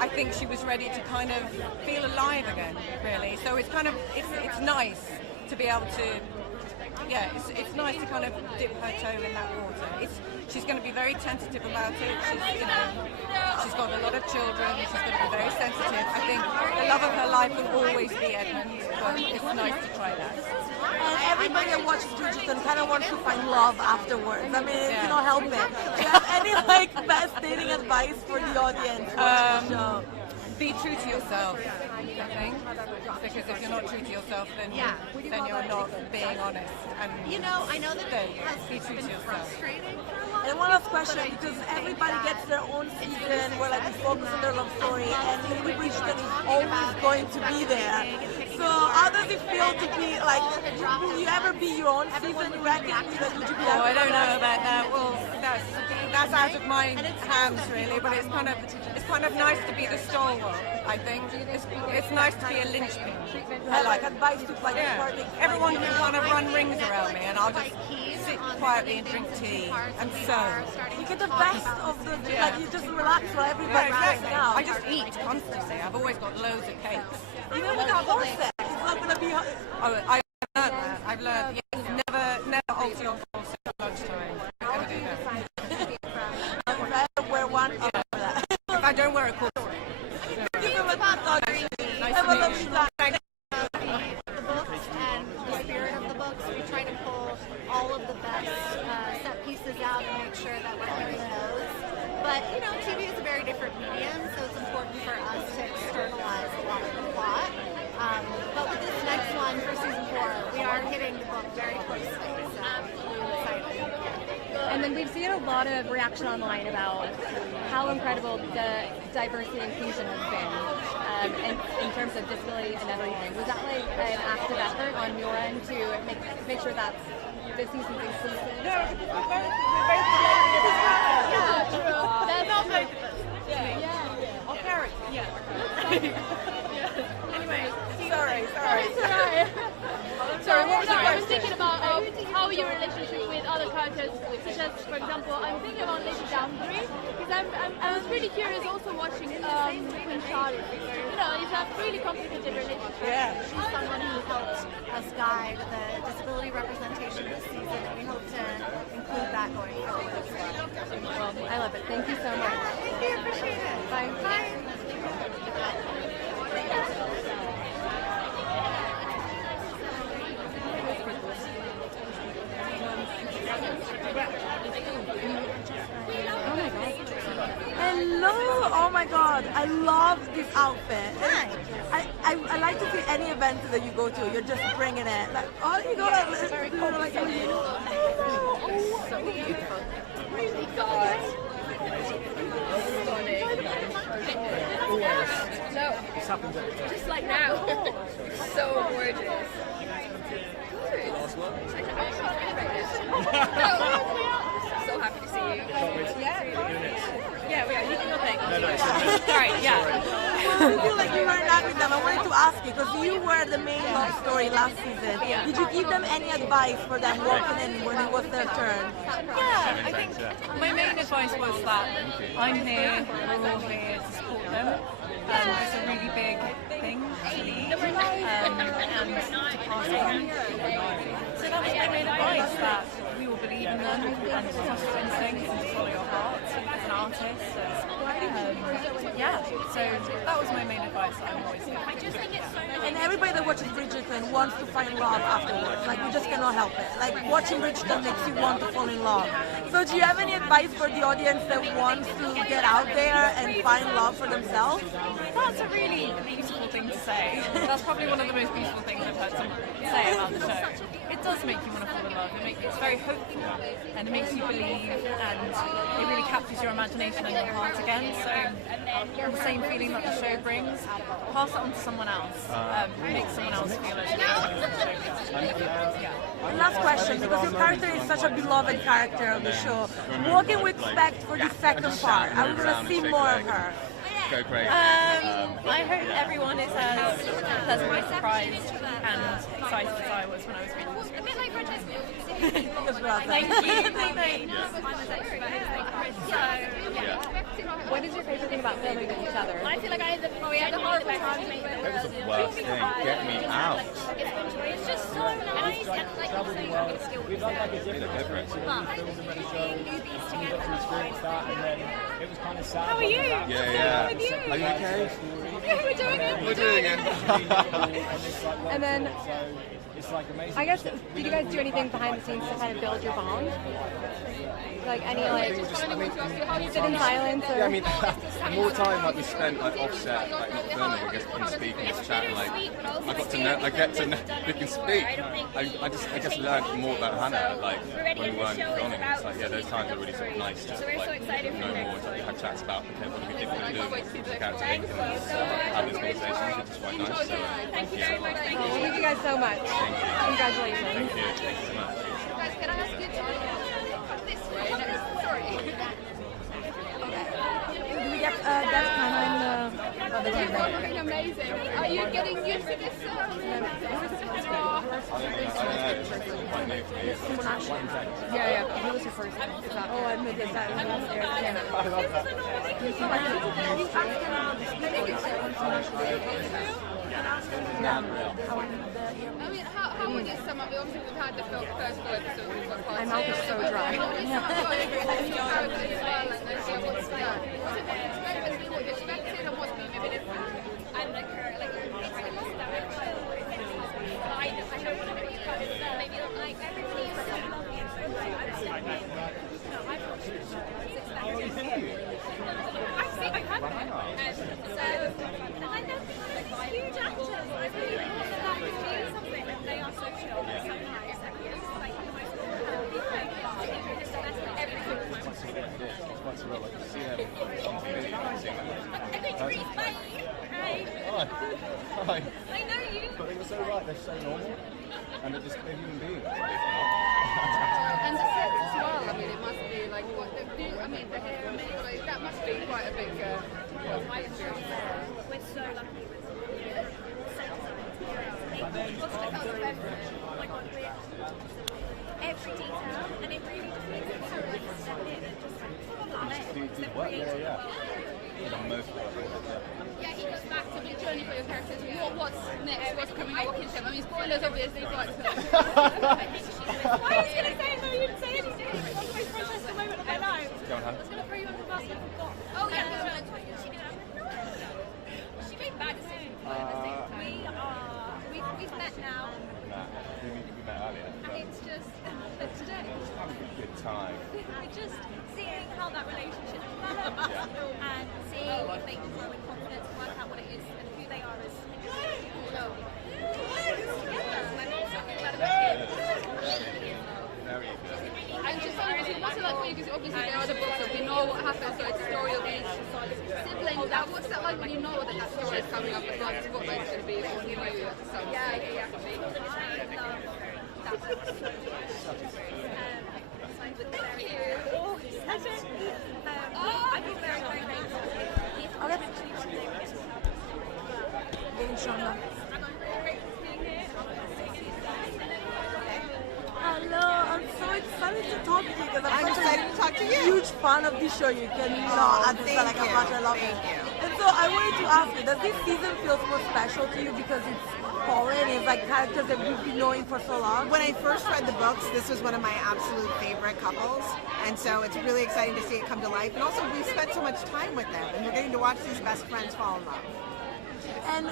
I think she was ready to kind of feel alive again, really. So it's kind of, it's nice to be able to, yeah, it's nice to kind of dip her toe in that water. She's going to be very tentative about it. She's got a lot of children. She's going to be very sensitive. I think the love of her life will always be Edmund, but it's nice to try that. And everybody that watches Brіджертони kind of wants to find love afterwards. I mean, you cannot help it. Do you have any best dating advice for the audience watching the show? Be true to yourself, I think, because if you're not true to yourself, then you're not being honest. And I know that it has be true to been yourself. frustrating for a And one last question, because everybody gets their own season where like we focus on their love story, and Lady Brіджертони is always going to be there. So how does it feel to be like? Will you ever be your own season? You reckon? Would you be? Oh, I don't know about that. Well, that's out of my hands really, but it's kind of nice to be the stalwart. I think it's nice to be a linchpin. I like advice to like everyone can kind of run rings around me, and I'll just sit quietly and drink tea and sew. You get the best of the like you just relax while everybody's exactly. out. I just eat constantly. I've always got loads of cakes. Even with a corset, it's not gonna be. Oh, I've learned that. I've learned never alter your corset at lunchtime. Never do that. If I ever wear one, I'll wear that. If I don't wear a corset. Thank you so much for talking. Nice to meet you. the books and the spirit of the books. We try to pull all of the best set pieces out and make sure that we're hitting those. But TV is a very different medium, so it's important for us to externalize a lot of the plot. But with this next one for season 4, we are hitting the book very closely, so we're excited. And then we've seen a lot of reaction online about how incredible the diversity and inclusion has been in terms of disability and everything. Was that like an active effort on your end to make sure that this season's inclusive? No, we're both Yeah, true. That's not like Our character. Anyway, sorry. It's alright. Sorry, what was the I was question? thinking about how your relationship with other characters, such as, for example, I'm thinking about Lady Danbury, because I was really curious also watching Queen Charlotte. It's a really complicated relationship. Yeah. She's someone who helped us guide the disability representation this season, and we hope to include that going forward as well. Well, I love it. Thank you so much. Thank you, appreciate it. Bye. Hello! Oh my god, I love this outfit. I like to see any event that you go to, you're just bringing it. Like, oh, you go like, So beautiful. Really God. Stunning. No, just like now. So gorgeous. Good. So happy to see you. Yeah, we are. You can go back. Sorry, yeah. Well, you feel like you were not with them. I wanted to ask you, because you were the main love story last season. Did you give them any advice for them walking in when it was their turn? Yeah, I think my main advice was that I'm here, we're all here to support them. It's a really big thing to lead and to pass on. So that was my main advice, that we all believe in them and to trust instincts and to follow your heart as an artist. Yeah, so that was my main advice. I'm always And everybody that watches Bridgerton wants to find love afterwards. Like, you just cannot help it. Like, watching Bridgerton makes you want to fall in love. So do you have any advice for the audience that wants to get out there and find love for themselves? That's a really beautiful thing to say. That's probably one of the most beautiful things I've heard someone say about the show. It does make you want to fall in love. It's very hopeful, and it makes you believe, and it really captures your imagination and your heart again. So the same feeling that the show brings, pass it on to someone else. Make someone else feel it. Last question, because your character is such a beloved character on the show. What can we expect for the second part? Are we going to see more of her? Go great. I hope everyone is as pleasantly surprised and excited as I was when I was reading this. A bit like Francesca. Thank you. What is your favorite thing about filming with each other? I feel like I had the horrible time to make it. That was the worst thing. Get me out. It's just so nice and like you say, you're still with Go for it. How are you? Yeah. Are you okay? Yeah, we're doing it. We're doing it. And then, I guess, did you guys do anything behind the scenes to kind of build your bond? Like any sit in silence or? Yeah, I mean, the more time like we spent like offset, like not filming, I guess we can speak and just chat. And, like I get to know we can speak. I just learned more about Hannah like when we weren't filming. It's like those times are really sort of nice to like know more. We had chats about what we did do, the character link, and have these conversations, which is quite nice. So, Thank you guys so much. Congratulations. Thank you so much. Guys, can I ask you to this way? Sorry. Do we get that kind You're looking amazing. Are you getting used to this? Yeah. Who was your first? Oh, I made it that. I mean, how would you sum up? Obviously, we've had the first full episode. We've got part My mouth is so dry. What you expected and what's been maybe different? And like huge actors. I really like that something that they are so chill. So nice. Hi. I know you. But they were so right, they're so normal. And they're just they're human beings. And the set as well, I mean, it must be like what the view, I mean, the hair and makeup, like, that must be quite a big my experience. We're so lucky with What's the colour of everything? oh my god, every detail, and it really just makes it so like step in and just like Yeah, he goes back to the journey for your characters. What's next? What's coming up? What can you say? I mean, spoilers obviously, but I was gonna say, no, you didn't say anything. That's the most Francesca moment of my life. Go on, I was gonna throw you under the bus and I forgot. oh yeah, She made bad decisions. We've met now, we met earlier. and it's just today. Good time. We're just seeing how that relationship develops and seeing if they can grow in confidence, work out what it is and who they are as individuals. So, I'm so glad about it. Very good. and just what's it like for you? Because obviously there are the books, so we know what happens. So it's a story of each sibling. What's that like when you know that that story is coming up? As well as what it's going to be for you at the start. Thank you. I've been very, very grateful. Hello, I'm so excited to talk to you because I'm excited to talk to you. Huge fan of the show. You can know, I just feel like how much I love it. And So I wanted to ask you, does this season feel more special to you because it's Colin, it's like characters that you've been knowing for so long? When I first read the books, this was one of my absolute favorite couples, and so it's really exciting to see it come to life. And also, we spent so much time with them, and we're getting to watch these best friends fall in love. And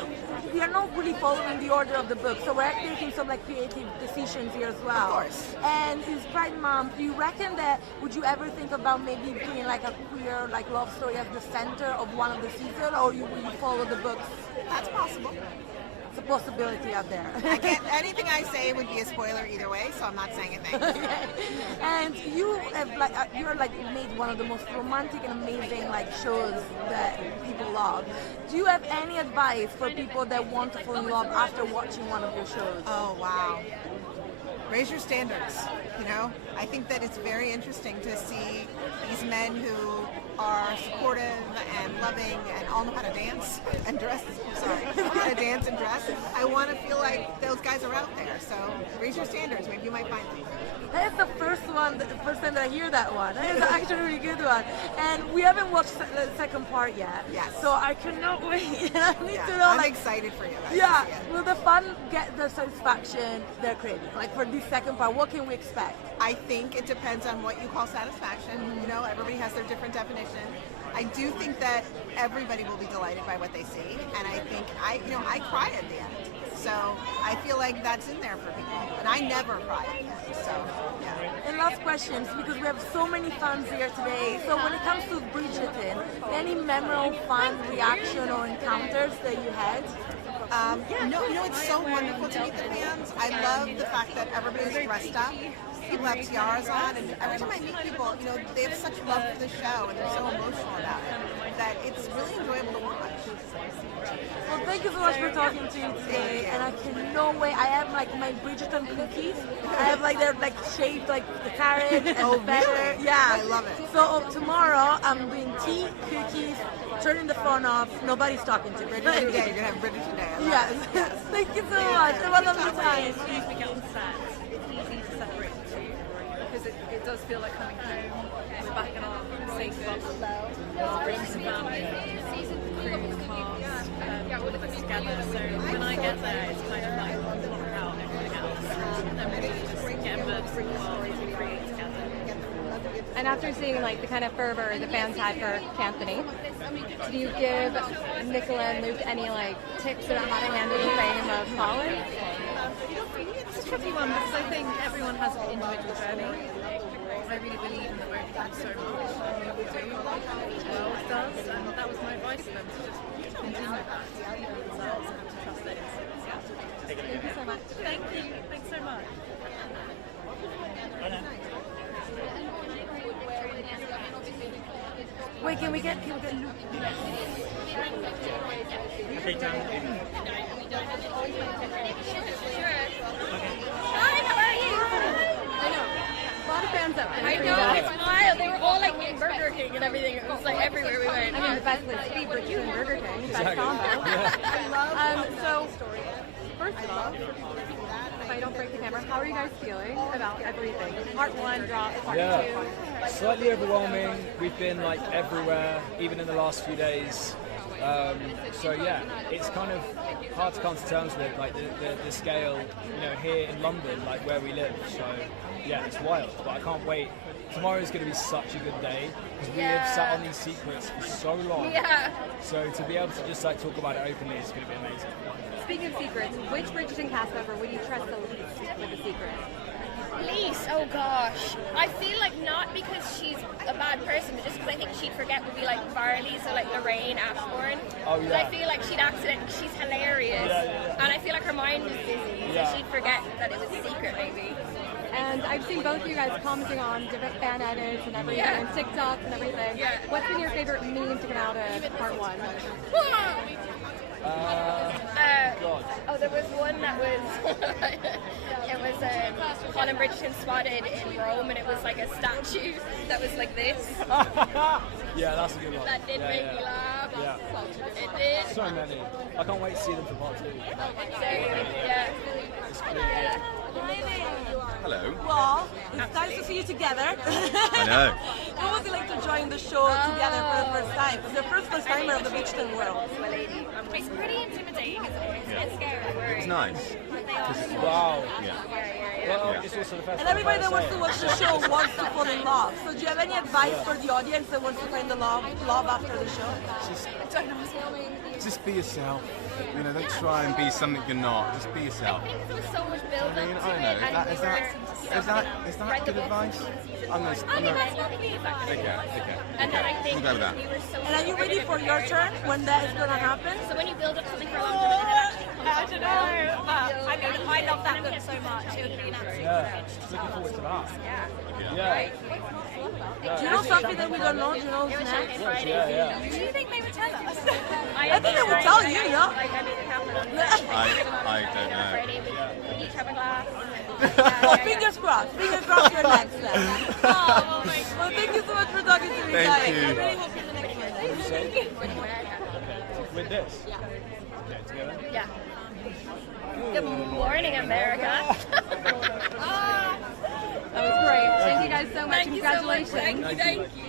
we are not really following the order of the book, so we're taking some like creative decisions here as well. Of course. And it's Pride Month. Do you reckon that, would you ever think about maybe doing like a queer like love story as the center of one of the seasons, or will you follow the books? That's possible. It's a possibility out there. Anything I say would be a spoiler either way, so I'm not saying a thing. And you have you're made one of the most romantic and amazing like shows that people love. Do you have any advice for people that want to fall in love after watching one of your shows? Oh wow. Raise your standards, you know? I think that it's very interesting to see these men who are supportive and loving and all know how to dance and dress. How to dance and dress. I want to feel like those guys are out there. So raise your standards. Maybe you might find them. That is the first time that I hear that one. That is actually a really good one. And we haven't watched the second part yet. Yes. So I cannot wait. I need to know. I'm excited for you. Yeah. Will the fun get the satisfaction they're craving? Like for this second part, what can we expect? I think it depends on what you call satisfaction. You know, everybody has their different definition. I do think that everybody will be delighted by what they see, and I think I cry at the end. So I feel like that's in there for people, and I never cry at the end. So yeah. And last questions, because we have so many fans here today. So when it comes to Brіджертони, any memorable fun reaction or encounters that you had? It's so wonderful to meet the fans. I love the fact that everybody's dressed up. People have tiaras on, and every time I meet people, they have such love for the show, and they're so emotional about it, that it's really enjoyable to watch. Well, thank you so much for talking to you today, and I cannot wait. I have like my Brіджертони cookies. I have they're shaped like the carrot and the feather. Really? Yeah, I love it. So tomorrow I'm doing tea, cookies, turning the phone off. Nobody's talking to me. Bridgerton Day. You're gonna have Bridgerton Day. Yes. Thank you so much. Have a lovely time. We get on set, it's easy to separate the two because it does feel like coming home. We're back in our safe bubble. It's a family, crew, cast, all of us together. So when I get there, it's kind of like block out everything else and really just get immersed in the world and create together. And after seeing the kind of fervor the fans had for Anthony, do you give Nicola and Luke any tips about how to handle the fame of Colin? It's a tricky one because I think everyone has an individual journey. I really believe in the work that's so much what we do, the world does, and that was my advice to them, to just continue with that themselves and to trust it. Thank you so much. Thank you. Thanks so much. Wait, can we get Luke? Hi, how are you? I know. A lot of fans up there. I know, it's wild. They were all in Burger King and everything. It was everywhere we went. I mean, the best speed Brooklyn and Burger King, best combo. So, first of all, if I don't break the camera, how are you guys feeling about everything? Part 1 dropped, part 2. Slightly overwhelming. We've been everywhere, even in the last few days. So yeah, it's kind of hard to come to terms with the scale, here in London, where we live. So yeah, it's wild, but I can't wait. Tomorrow's going to be such a good day because we have sat on these secrets for so long. Yeah. So to be able to just talk about it openly is going to be amazing. Speaking of secrets, which Bridgerton cast member would you trust the least with a secret? Least? Oh gosh. I feel not because she's a bad person, but just because I think she'd forget would be Varley, so Lorraine Ashbourne. Oh yeah. I feel she'd she's hilarious. And I feel her mind is busy, so she'd forget that it was a secret maybe. And I've seen both of you guys commenting on different fan edits and everything, and TikToks and everything. Yeah. What's been your favorite meme to come out of part 1? There was one that was it was Colin Bridgerton spotted in Rome, and it was a statue that was this. Yeah, that's a good one. That did make me laugh. Yeah. It did. so many. I can't wait to see them for part 2. It's great. Hello. Well, it's nice to see you together. I know. What was it like to join the show together for the first time? It's your first timer of the Brіджертон world. It's pretty intimidating, isn't it? It's scary. It's nice. Wow. Yeah. Well, it's also the first And everybody that wants to watch the show wants to fall in love. So do you have any advice for the audience that wants to find the love after the show? Just be yourself. You know, don't try and be something you're not. Just be yourself. I think there was so much build up I mean, to I don't know. it, and Is that good advice? that's not me, if that Okay. And then I think We'll go with that. we were so And are you ready for your turn when that is going to happen? So when you build up something for a long time, and then actually comes I don't know, but I mean, I love that book so much. It would be an absolute Yeah, looking forward to that. Right. Do you know something that we don't know? Do you know who's next? Yeah. Do you think they would tell us? I think they would tell you, yeah? Like, I made it happen on I don't know. Friday. We each have a glass. Well, fingers crossed. Fingers crossed you're next then. Well, thank you so much for talking to me, Thank guys. you. I really hope you're the next one. With this? Okay, together? Yeah. Good morning, America. That was great. Thank you guys so much. Thank you so much. Congratulations. Thank you.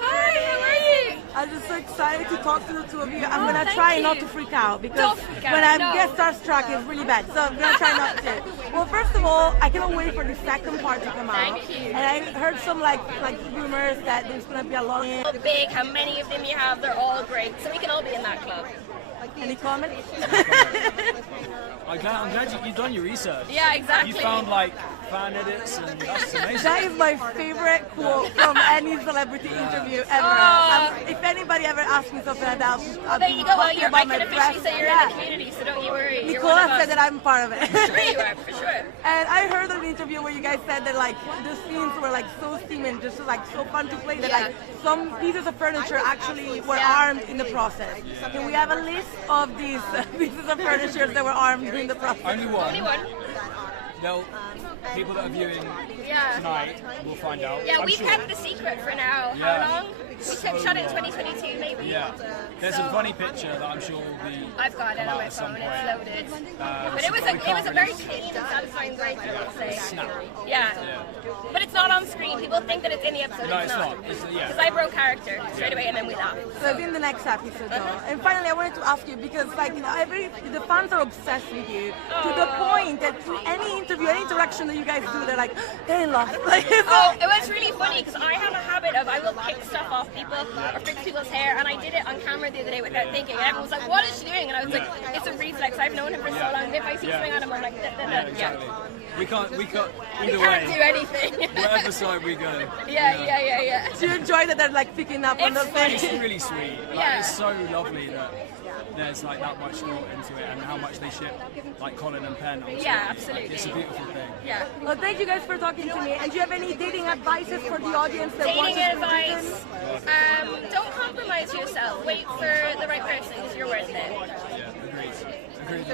Hi, how are you? I'm just so excited to talk to the two of you. I'm going to try not to freak out because Don't freak out, when I no. get starstruck, it's really bad. So I'm going to try not to. Well, first of all, I cannot wait for the second part to come out. Thank you. And I heard some like rumors that there's going to be a lot How big, how many of them you have, they're all great. So we can all be in that club. Any comments? I'm glad you've done your research. Yeah, exactly. You found like fan edits and that's amazing. That is my favorite quote from any celebrity interview ever. If anybody ever asks me something like that, I'll There you go. Well, talking I about my can officially breasts. say you're in the community, so don't you worry. You're one Nicola of said us. that I'm part of it. Sure you are, for sure. And I heard an interview where you guys said that like the scenes were like so steamy and just like so fun to play that like some pieces of furniture actually were armed in the process. Can we have a list of these pieces of furniture that were armed during the process? Only one. Only one. They'll, people that are viewing Yeah. tonight will find out. Yeah, I'm we've sure. kept the secret for now. Yeah. How long? We shot it in 2022, maybe. Yeah. There's a funny picture that I'm sure will be. I've got it come on out my at some phone. point. It's loaded. But so it was we a can't very release- clean and satisfying break, I would say. Snap. Yeah. But it's not on screen. People think that it's in the episode. No, it's not. Yeah. Because I broke character straight away, and then we laughed. So it's in the next episode though. And finally I wanted to ask you because like the fans are obsessed with you to the point that through any interview, any interaction that you guys do, they're like, they're in love. Like, Oh, it was really funny because I have a habit of I will pick stuff off people or fix people's hair, and I did it on camera the other day without thinking. And everyone was like, "What is she doing?" And I was like, "It's a reflex. I've known him for so long. If I see something on him, I'm like, Yeah, exactly. We can't We either can't way. do anything." Whatever side we go. Yeah. Do you enjoy that they're like picking up on those things? It's really sweet. Like, Yeah. It's so lovely that there's like that much thought into it and how much they ship like Colin and Penn. Also. Yeah, absolutely. Like, it's a beautiful thing. Yeah. Well, thank you guys for talking to me. And do you have any dating advices for the audience that Dating watches advice: don't compromise yourself. Wait for the right person because you're worth it. Yeah, agreed.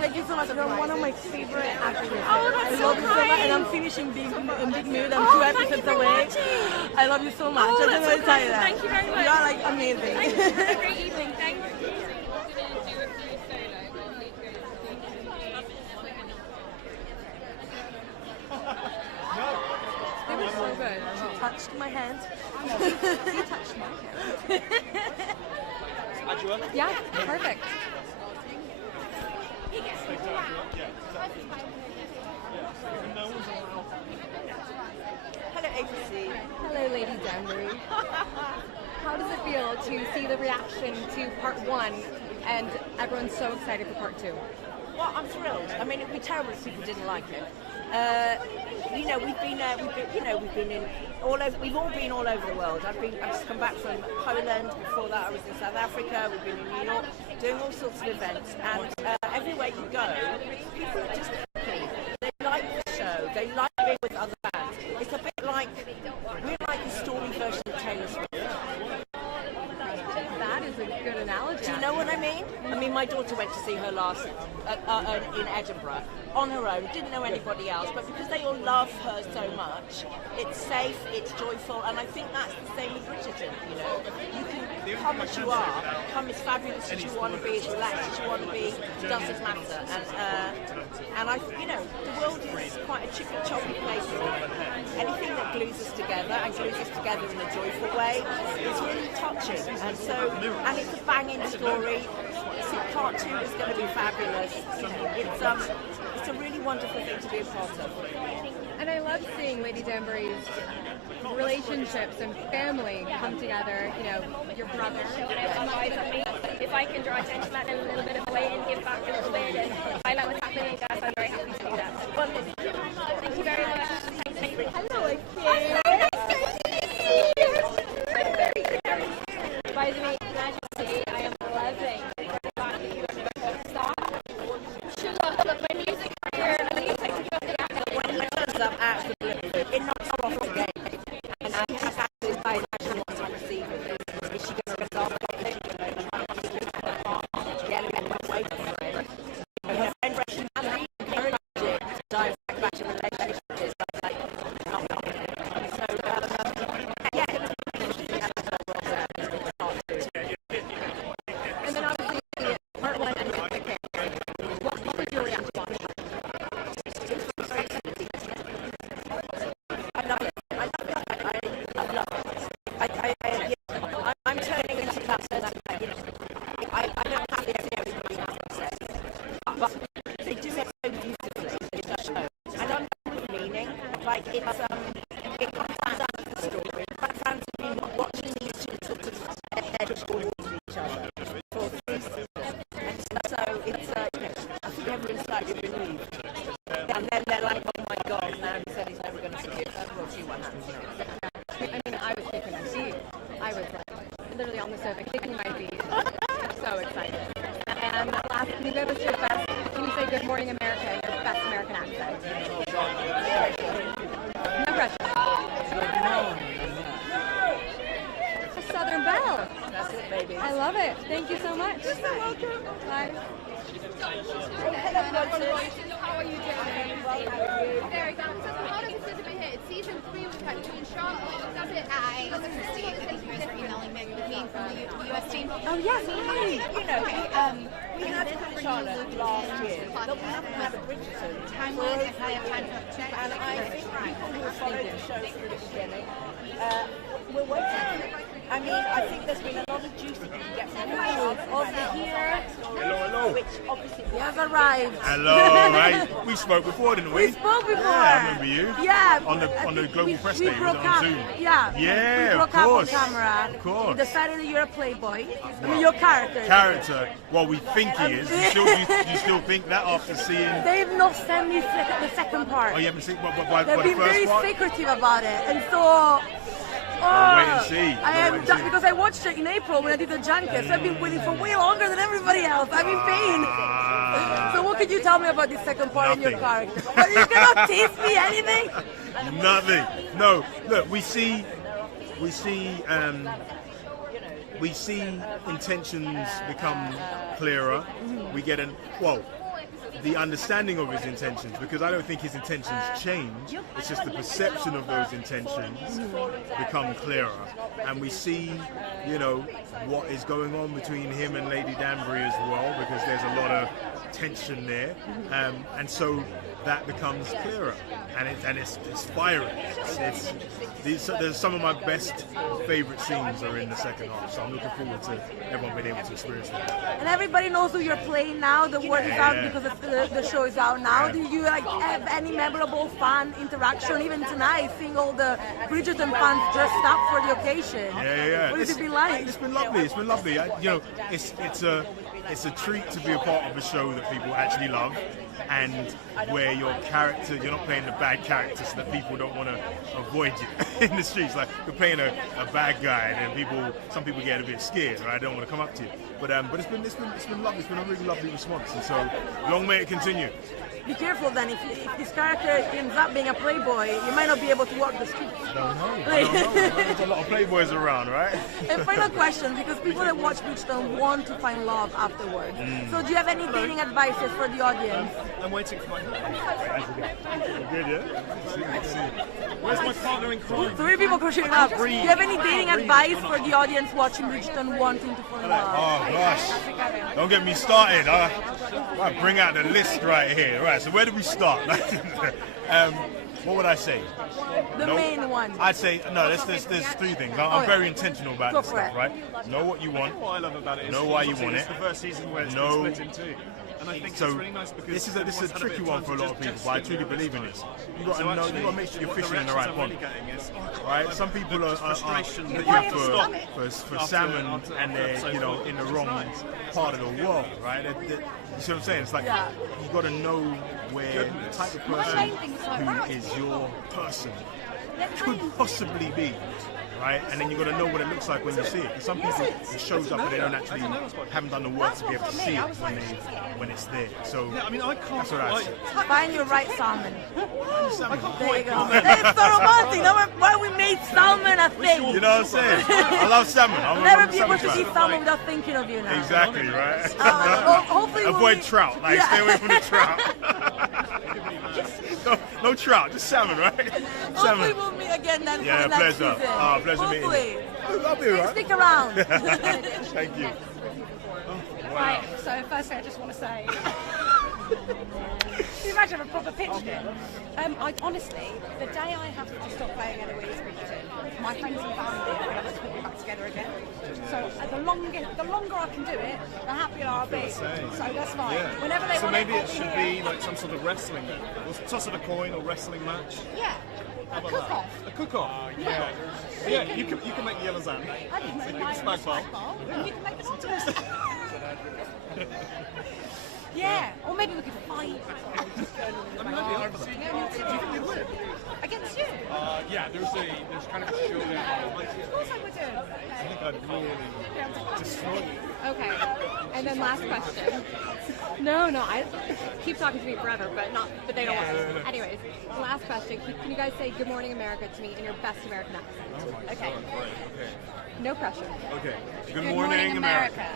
Thank you so much. You're one of my favorite actors. Oh, that's I so love you so much. kind. And I'm finishing Big Mood. I'm Oh, 2 thank you episodes for away. watching. I love you so much. Oh, I that's just want so to tell you kind. that. Thank you very much. You are like amazing. Thank you. Have a great evening. Thank you. They were so good. She touched my hand. You touched my hand. Yeah, perfect. Hello, ABC. Hello, Lady Danbury. How does it feel to see the reaction to part 1 and everyone's so excited for part 2? Well, I'm thrilled. I mean, it'd be terrible if people didn't like it. We've been in all over. We've all been all over the world. I've just come back from Poland. Before that, I was in South Africa. We've been in New York, doing all sorts of events. And everywhere you go, people are just happy. They like the show. They like being with other bands. It's a bit like we're like the story version of Taylor Swift. That is a good analogy. Do you know what I mean? I mean, mean, my daughter went to see her last in Edinburgh on her own, didn't know anybody else, but because they all love her so much, it's safe, it's joyful, and I think that's the same with Bridgerton, you know. You can come as you are, come as fabulous as you want to be, as relaxed as you want to be, doesn't matter. And I, you know, the world is quite a chippy choppy place. Anything that glues us together and glues us together in a joyful way is really touching. And so, and it's a banging story. So part 2 is going to be fabulous. It's a really wonderful thing to be a part of. And I love seeing Lady Danbury's relationships and family come together, you know, your brother. If I can draw attention that in a little bit of a way and give back a little bit and highlight what's happening, guys, I'm very happy to do that. Thank you very much. Hello again. By the way, can I just say I am loving the fact that you are stop. Look, my music career, at least I can go to that. When he turns up at the blue, it knocks her off the game. And I have to imagine what I'm receiving. Is she going to resolve it? Her friend Rachel has encouraged it to dive back to relationships. And then obviously, part 1 and part 2. What was your reaction to it? I love it. I'm turning into that person. I don't have to say everything I have to say. But they do it so beautifully in the show. And I'm done with meaning. Like, it comes out of the story. It comes down to me watching these two sort of edge towards each other for 3 seasons. And so it's, you know, I think everyone's slightly relieved. And then they're like, oh my god, now he said he's never going to see it. We'll see what happens. I mean, I was kicking my feet. I was like, literally on the sofa kicking my feet. So excited. And last, can you give us your best, can you say Good Morning America in your best American accent? No pressure. A Southern Belle. That's it, baby. I love it. Thank you so much. You're so welcome. Bye. How are you doing? Very good. So how does this fit here? It's season 3 we've had Queen Charlotte. Does it? Hi, this is Christine. Thank you guys for emailing me from the US team. Oh yes, hi. You know, we had Queen Charlotte last year, but we haven't had a Bridgerton. Time-wise, if I have time to check. And I think people who have followed the show from the beginning, we're waiting. I mean, I think there's been a lot of juice that you can get from over here. Hello. Which obviously He has arrived. Hello, right? We spoke before, didn't we? We spoke before. Yeah, I remember you. Yeah. On the global press day, was it broke on up. Zoom? Yeah. Yeah, we broke of course. up on camera. Of course. We decided that you're a playboy. I mean, your character. Character. Well, we think he is. You still think that after seeing? They've not sent me the second part. Oh, you haven't seen? But They've the been first very part? secretive about it, and so. Wait and see. I am because I watched it in April when I did the junket, so I've been waiting for way longer than everybody else. I'm in pain. So what could you tell me about this second part in your character? You cannot tease me anything? Nothing. No. Look, we see intentions become clearer. We get the understanding of his intentions, because I don't think his intentions change. It's just the perception of those intentions become clearer, and we see, you know, what is going on between him and Lady Danbury as well, because there's a lot of tension there, and so that becomes clearer, and it's fiery. There's some of my best favourite scenes are in the second half, so I'm looking forward to everyone being able to experience that. And everybody knows who you're playing now. The word is out because the show is out now. Do you have any memorable fun interaction? Even tonight, seeing all the Bridgerton fans dressed up for the occasion. Yeah. What has it been like? It's been lovely. It's been lovely. It's a treat to be a part of a show that people actually love, and where you're not playing the bad character so that people don't want to avoid you in the streets. Like, you're playing a bad guy, and then some people get a bit scared, right? They don't want to come up to you. But it's been lovely. It's been a really lovely response, and so long may it continue. be careful then. If this character ends up being a playboy, you might not be able to walk the streets. I don't know. There's a lot of playboys around, right? And final question, because people that watch Bridgerton want to find love afterwards. So do you have any dating advices for the audience? I'm waiting for my Good, yeah? Where's my partner in crime? 3 people crocheting up. Do you have any dating advice for the audience watching Bridgerton wanting to fall in love? Oh gosh, don't get me started. I bring out the list right here. Right, so where do we start? What would I say? The main one. I'd say, no, there's 3 things. I'm very intentional about this stuff, right? Know what you want. What I love about it is know why you want it's it. the first season where it's Know. been split in 2. And I think So it's really nice because this is a everyone's had tricky bit of one time for a to lot of people, just but I digest truly it and believe in what's this. going You got to on. know, So you got to make sure you're actually, fishing in the what right pond, reactions I'm really getting is, right? Some people are frustration that you looking have to stop for after salmon, and they're episode 4. in the wrong part of the world, right? You see what I'm saying? It's like you got to know where the type of person who is your person could possibly be, right? And then you got to know what it looks like when you see it. 'Cause some people, it shows up, but they don't actually haven't done the work to be able to see it when it's there. So that's what I say. Find your right salmon. There you go. quite- It's so romantic. Now why we made salmon a thing? You know what I'm saying? I love salmon. I'm Never a be able salmon to eat fan. salmon without thinking of you now. Exactly, right? Hopefully we'll avoid meet- trout. Like, Yeah. stay away from the trout. no trout, just salmon, right? Hopefully Salmon. we'll meet again then Yeah, for the next pleasure. season. Pleasure meeting you. Hopefully. I'll be alright. Stick around. Thank you. Right, so firstly I just want to say, can you imagine a proper pitch deck? I honestly, the day I have to stop playing Eloise Bridgerton, my friends and family are going to put me back together again. So the longer I can do it, the happier I'll be. So that's fine. Yeah. Whenever they So want maybe to it should be like some sort of wrestling then. We'll toss of a coin or wrestling match. Yeah. How A about cook-off. that? A cook-off. Yeah. Yeah, you can make the yellow zan. I can make my Spag bol. and you can make the noodles. Yeah, or maybe we could fight. think you'd win? Against you? Yeah, there's kind of a showdown. Of course I would do. I think I'd really destroy you. Okay. And then last question. No, I keep talking to me forever, but they don't want to. Anyways, last question. Can you guys say "Good Morning America" to me in your best American accent? Okay. No pressure. Okay. Good morning, America.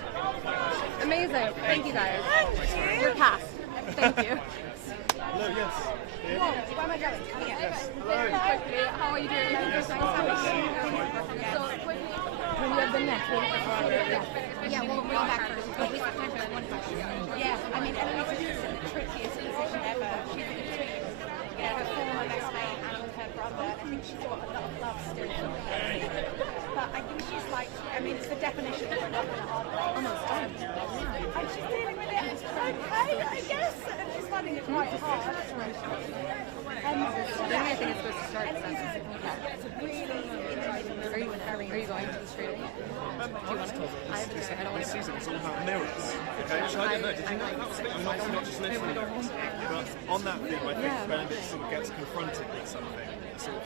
Amazing. Thank you guys. Thank you. You're passed. Thank you. Hello, yes. Whoa, where am I going? Here. Very quickly, how are you doing? So quickly, when you have the next one. Yeah, we'll bring it back first. But we have time for one question. Yeah, I mean, Eloise is in the trickiest position ever. She's in between her former best mate and her brother. I think she's got a lot of love still for me. But I think she's like, I mean, it's the definition of a love in a hard place. Almost done. And she's dealing with it. It's okay, I guess. And she's finding it quite hard. I think it's supposed to start. Eloise is it's a really interesting. Are you going to the street? Do you want to? I have to say, I don't want This to. season it's all about mirrors. Okay, which I didn't know. Did you know that was the thing? I'm not just literally mirrors. But on that theme, I think Benedict sort of gets confronted with something, sort of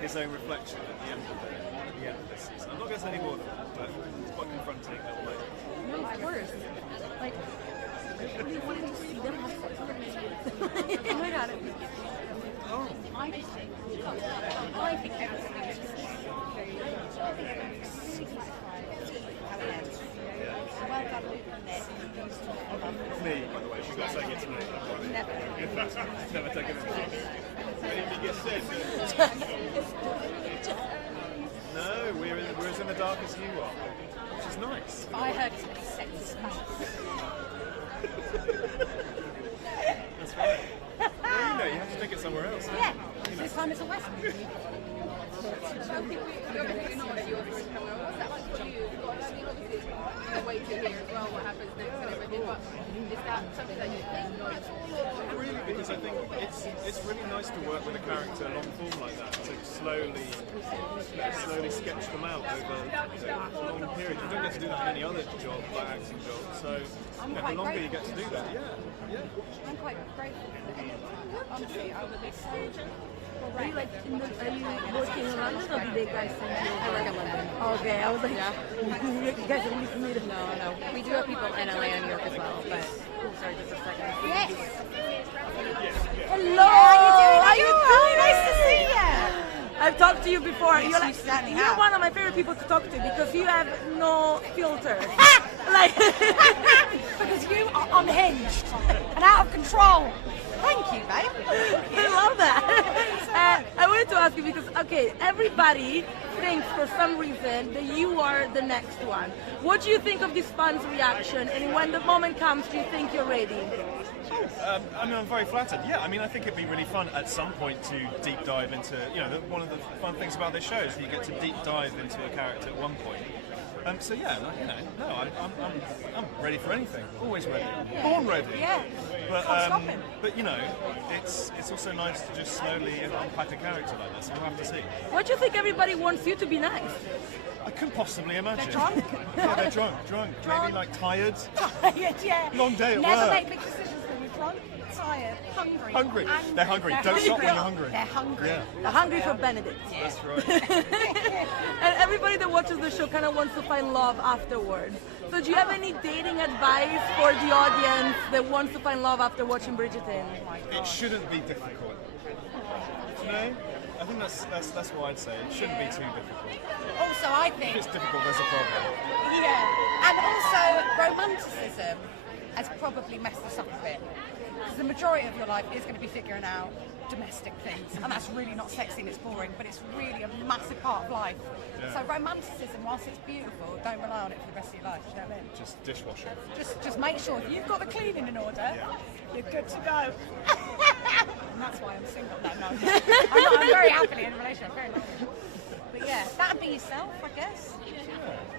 his own reflection at the end of this season. I'm not going to say any more than that, but it's quite confronting in a way. No, of course. Like, I really wanted to see them have sex. Oh my god. Oh, I think everything is well done, Me, by the way, she's not saying it to me. Never. Never taken it. Anything gets said? No, we're as in the dark as you are, which is nice. I heard it's a sex That's right. Well, you know, you have to take it somewhere else. Yeah, this time it's a western. Wait to hear as well what happens next and everything, but is that something that you think Not really, because I think it's really nice to work with a character long form like that, to slowly sketch them out over a long period. You don't get to do that in any other job, like acting job, so the longer you get to do that, I'm quite grateful for it. Honestly, I would be so Are you working in London or did they guys send you? I work in London. Okay, I was like, you guys are really committed. No. We do have people in LA and New York as well, but sorry, just a second. Yes. Hello. How you doing? Nice to see you. I've talked to you before. You're one of my favorite people to talk to because you have no filter. Like because you are unhinged and out of control. Thank you, babe. I love that. I wanted to ask you because, okay, everybody thinks for some reason that you are the next one. What do you think of this fans' reaction? And when the moment comes, do you think you're ready? I mean, I'm very flattered. Yeah, I mean, I think it'd be really fun at some point to deep dive into, one of the fun things about this show is that you get to deep dive into a character at one point. So yeah, I'm ready for anything. Always ready. Born ready. Yeah. But it's also nice to just slowly unpack a character like this. We'll have to see. What do you think everybody wants you to be next? I couldn't possibly imagine. They're drunk. Yeah, they're drunk. Maybe like tired. Yeah. Long day at Never work. make big decisions when you're drunk, tired, hungry. Hungry. They're hungry. Don't stop when you're hungry. They're hungry. Yeah. They're hungry for Benedict. That's right. And everybody that watches the show kind of wants to find love afterwards. So do you have any dating advice for the audience that wants to find love after watching Brigitton? It shouldn't be difficult. I think that's what I'd say. It shouldn't be too difficult. Also, I think. If it's difficult, there's a problem. Yeah. And also, romanticism has probably messed us up a bit. Because the majority of your life is going to be figuring out domestic things. And that's really not sexy and it's boring, but it's really a massive part of life. Yeah. So romanticism, whilst it's beautiful, don't rely on it for the rest of your life. Do you know what I mean? Just dishwashing. Just make sure if you've got the cleaning in order, you're good to go. And that's why I'm single. No. I'm very happily in a relationship. Very lucky. But yeah, that'd be yourself, I guess.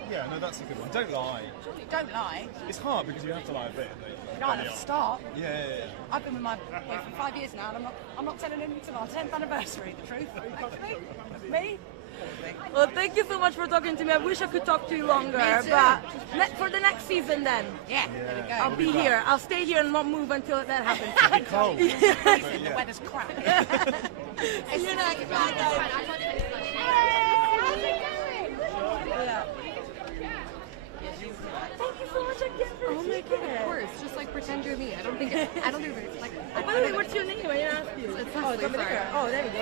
Yeah, no, that's a good one. Don't lie. Don't lie. It's hard because you have to lie a bit. You don't have to start. Yeah. I've been with my boyfriend for 5 years now, and I'm not telling him until our 10th anniversary. The truth. Actually, me. Well, thank you so much for talking to me. I wish I could talk to you longer, Me too. but for the next season then. Yeah, there we go. I'll be here. I'll stay here and not move until that happens. It'll be cold. The weather's crap. See you next time. Yeah. Thank you so much again for Of course, just like pretend you're me. I don't think it's like. Oh, by the way, what's your name? I didn't ask you. It's over there. Oh, there you go.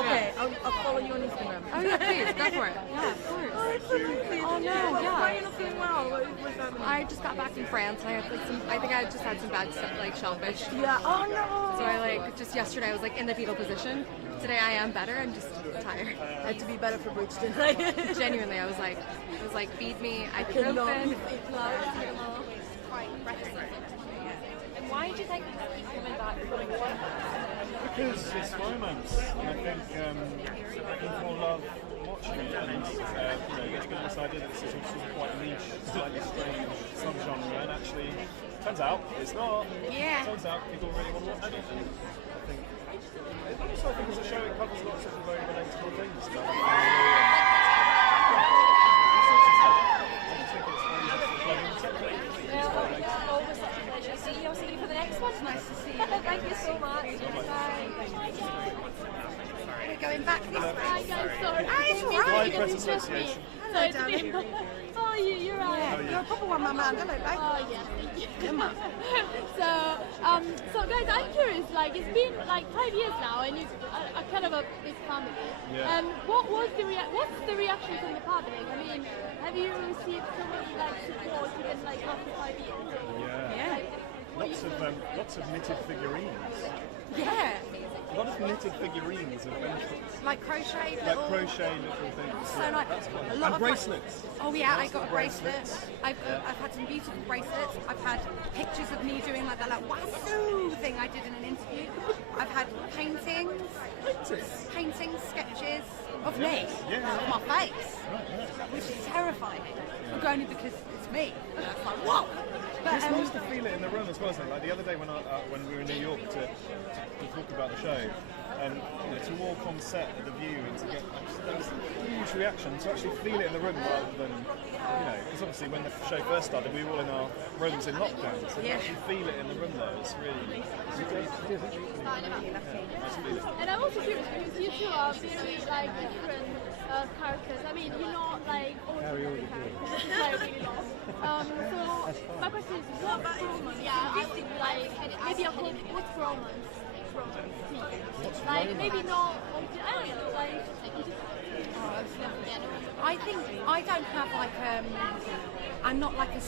Okay, I'll follow you on Instagram. Oh yeah, please, go for it. Yeah, of course. Oh, it's so lovely. Oh no, Why yeah. are you not feeling well? What's happening? I just got back from France and I had I think I just had some bad stuff like shellfish. Yeah. Oh no. So I just yesterday I was in the fetal position. Today I am better. I'm just tired. I had to be better for Bridgeton. Genuinely, I was like, feed me And ibuprofen. Why did you think coming back from Because it's romance. I think people love watching it, and it's got this idea that this is sort of quite niche, slightly strange subgenre, and actually, turns out it's not. Yeah. Turns out people really want to watch it. I think. Also, I think as a show, it covers lots of very relatable things. About always such a pleasure to see you. I'll see you for the next one. Nice to see you. Thank you so much. Bye. We're going back this way. Hi guys, sorry. It's all It's right. because it's just me. So it's been... Oh, you're right. Yeah, you're a proper one, my man. Hello, babe. Oh, yeah. Come on. So guys, I'm curious. It's been 5 years now, and you've a kind of a big family. Yeah. What's the reaction from the public? I mean, have you received so much support even after 5 years? Yeah. Lots of knitted figurines. Yeah. A lot of knitted figurines of benefits. Like crochet Like crochet little things. So nice. That's fun. A lot And of bracelets. Oh yeah, I got a bracelet. I've had some beautiful bracelets. I've had pictures of me doing that wazoo thing I did in an interview. I've had paintings, sketches of me, of my face, which is terrifying. But only because it's me. And it's like, whoa! But, It's nice to feel it in the room as well. So, the other day when we were in New York to talk about the show, to walk on set at the View and to get there was a huge reaction to actually feel it in the room rather than because obviously when the show first started we were all in our rooms in lockdown, so to actually feel it in the room though it's really nice feeling. And I'm also curious because you two are very different characters. I I mean, you're not like always really long. So my question is, what romance? Yeah, I think like maybe a whole what's romance? Like maybe not. I don't know. Like. I think I don't have like I'm not like a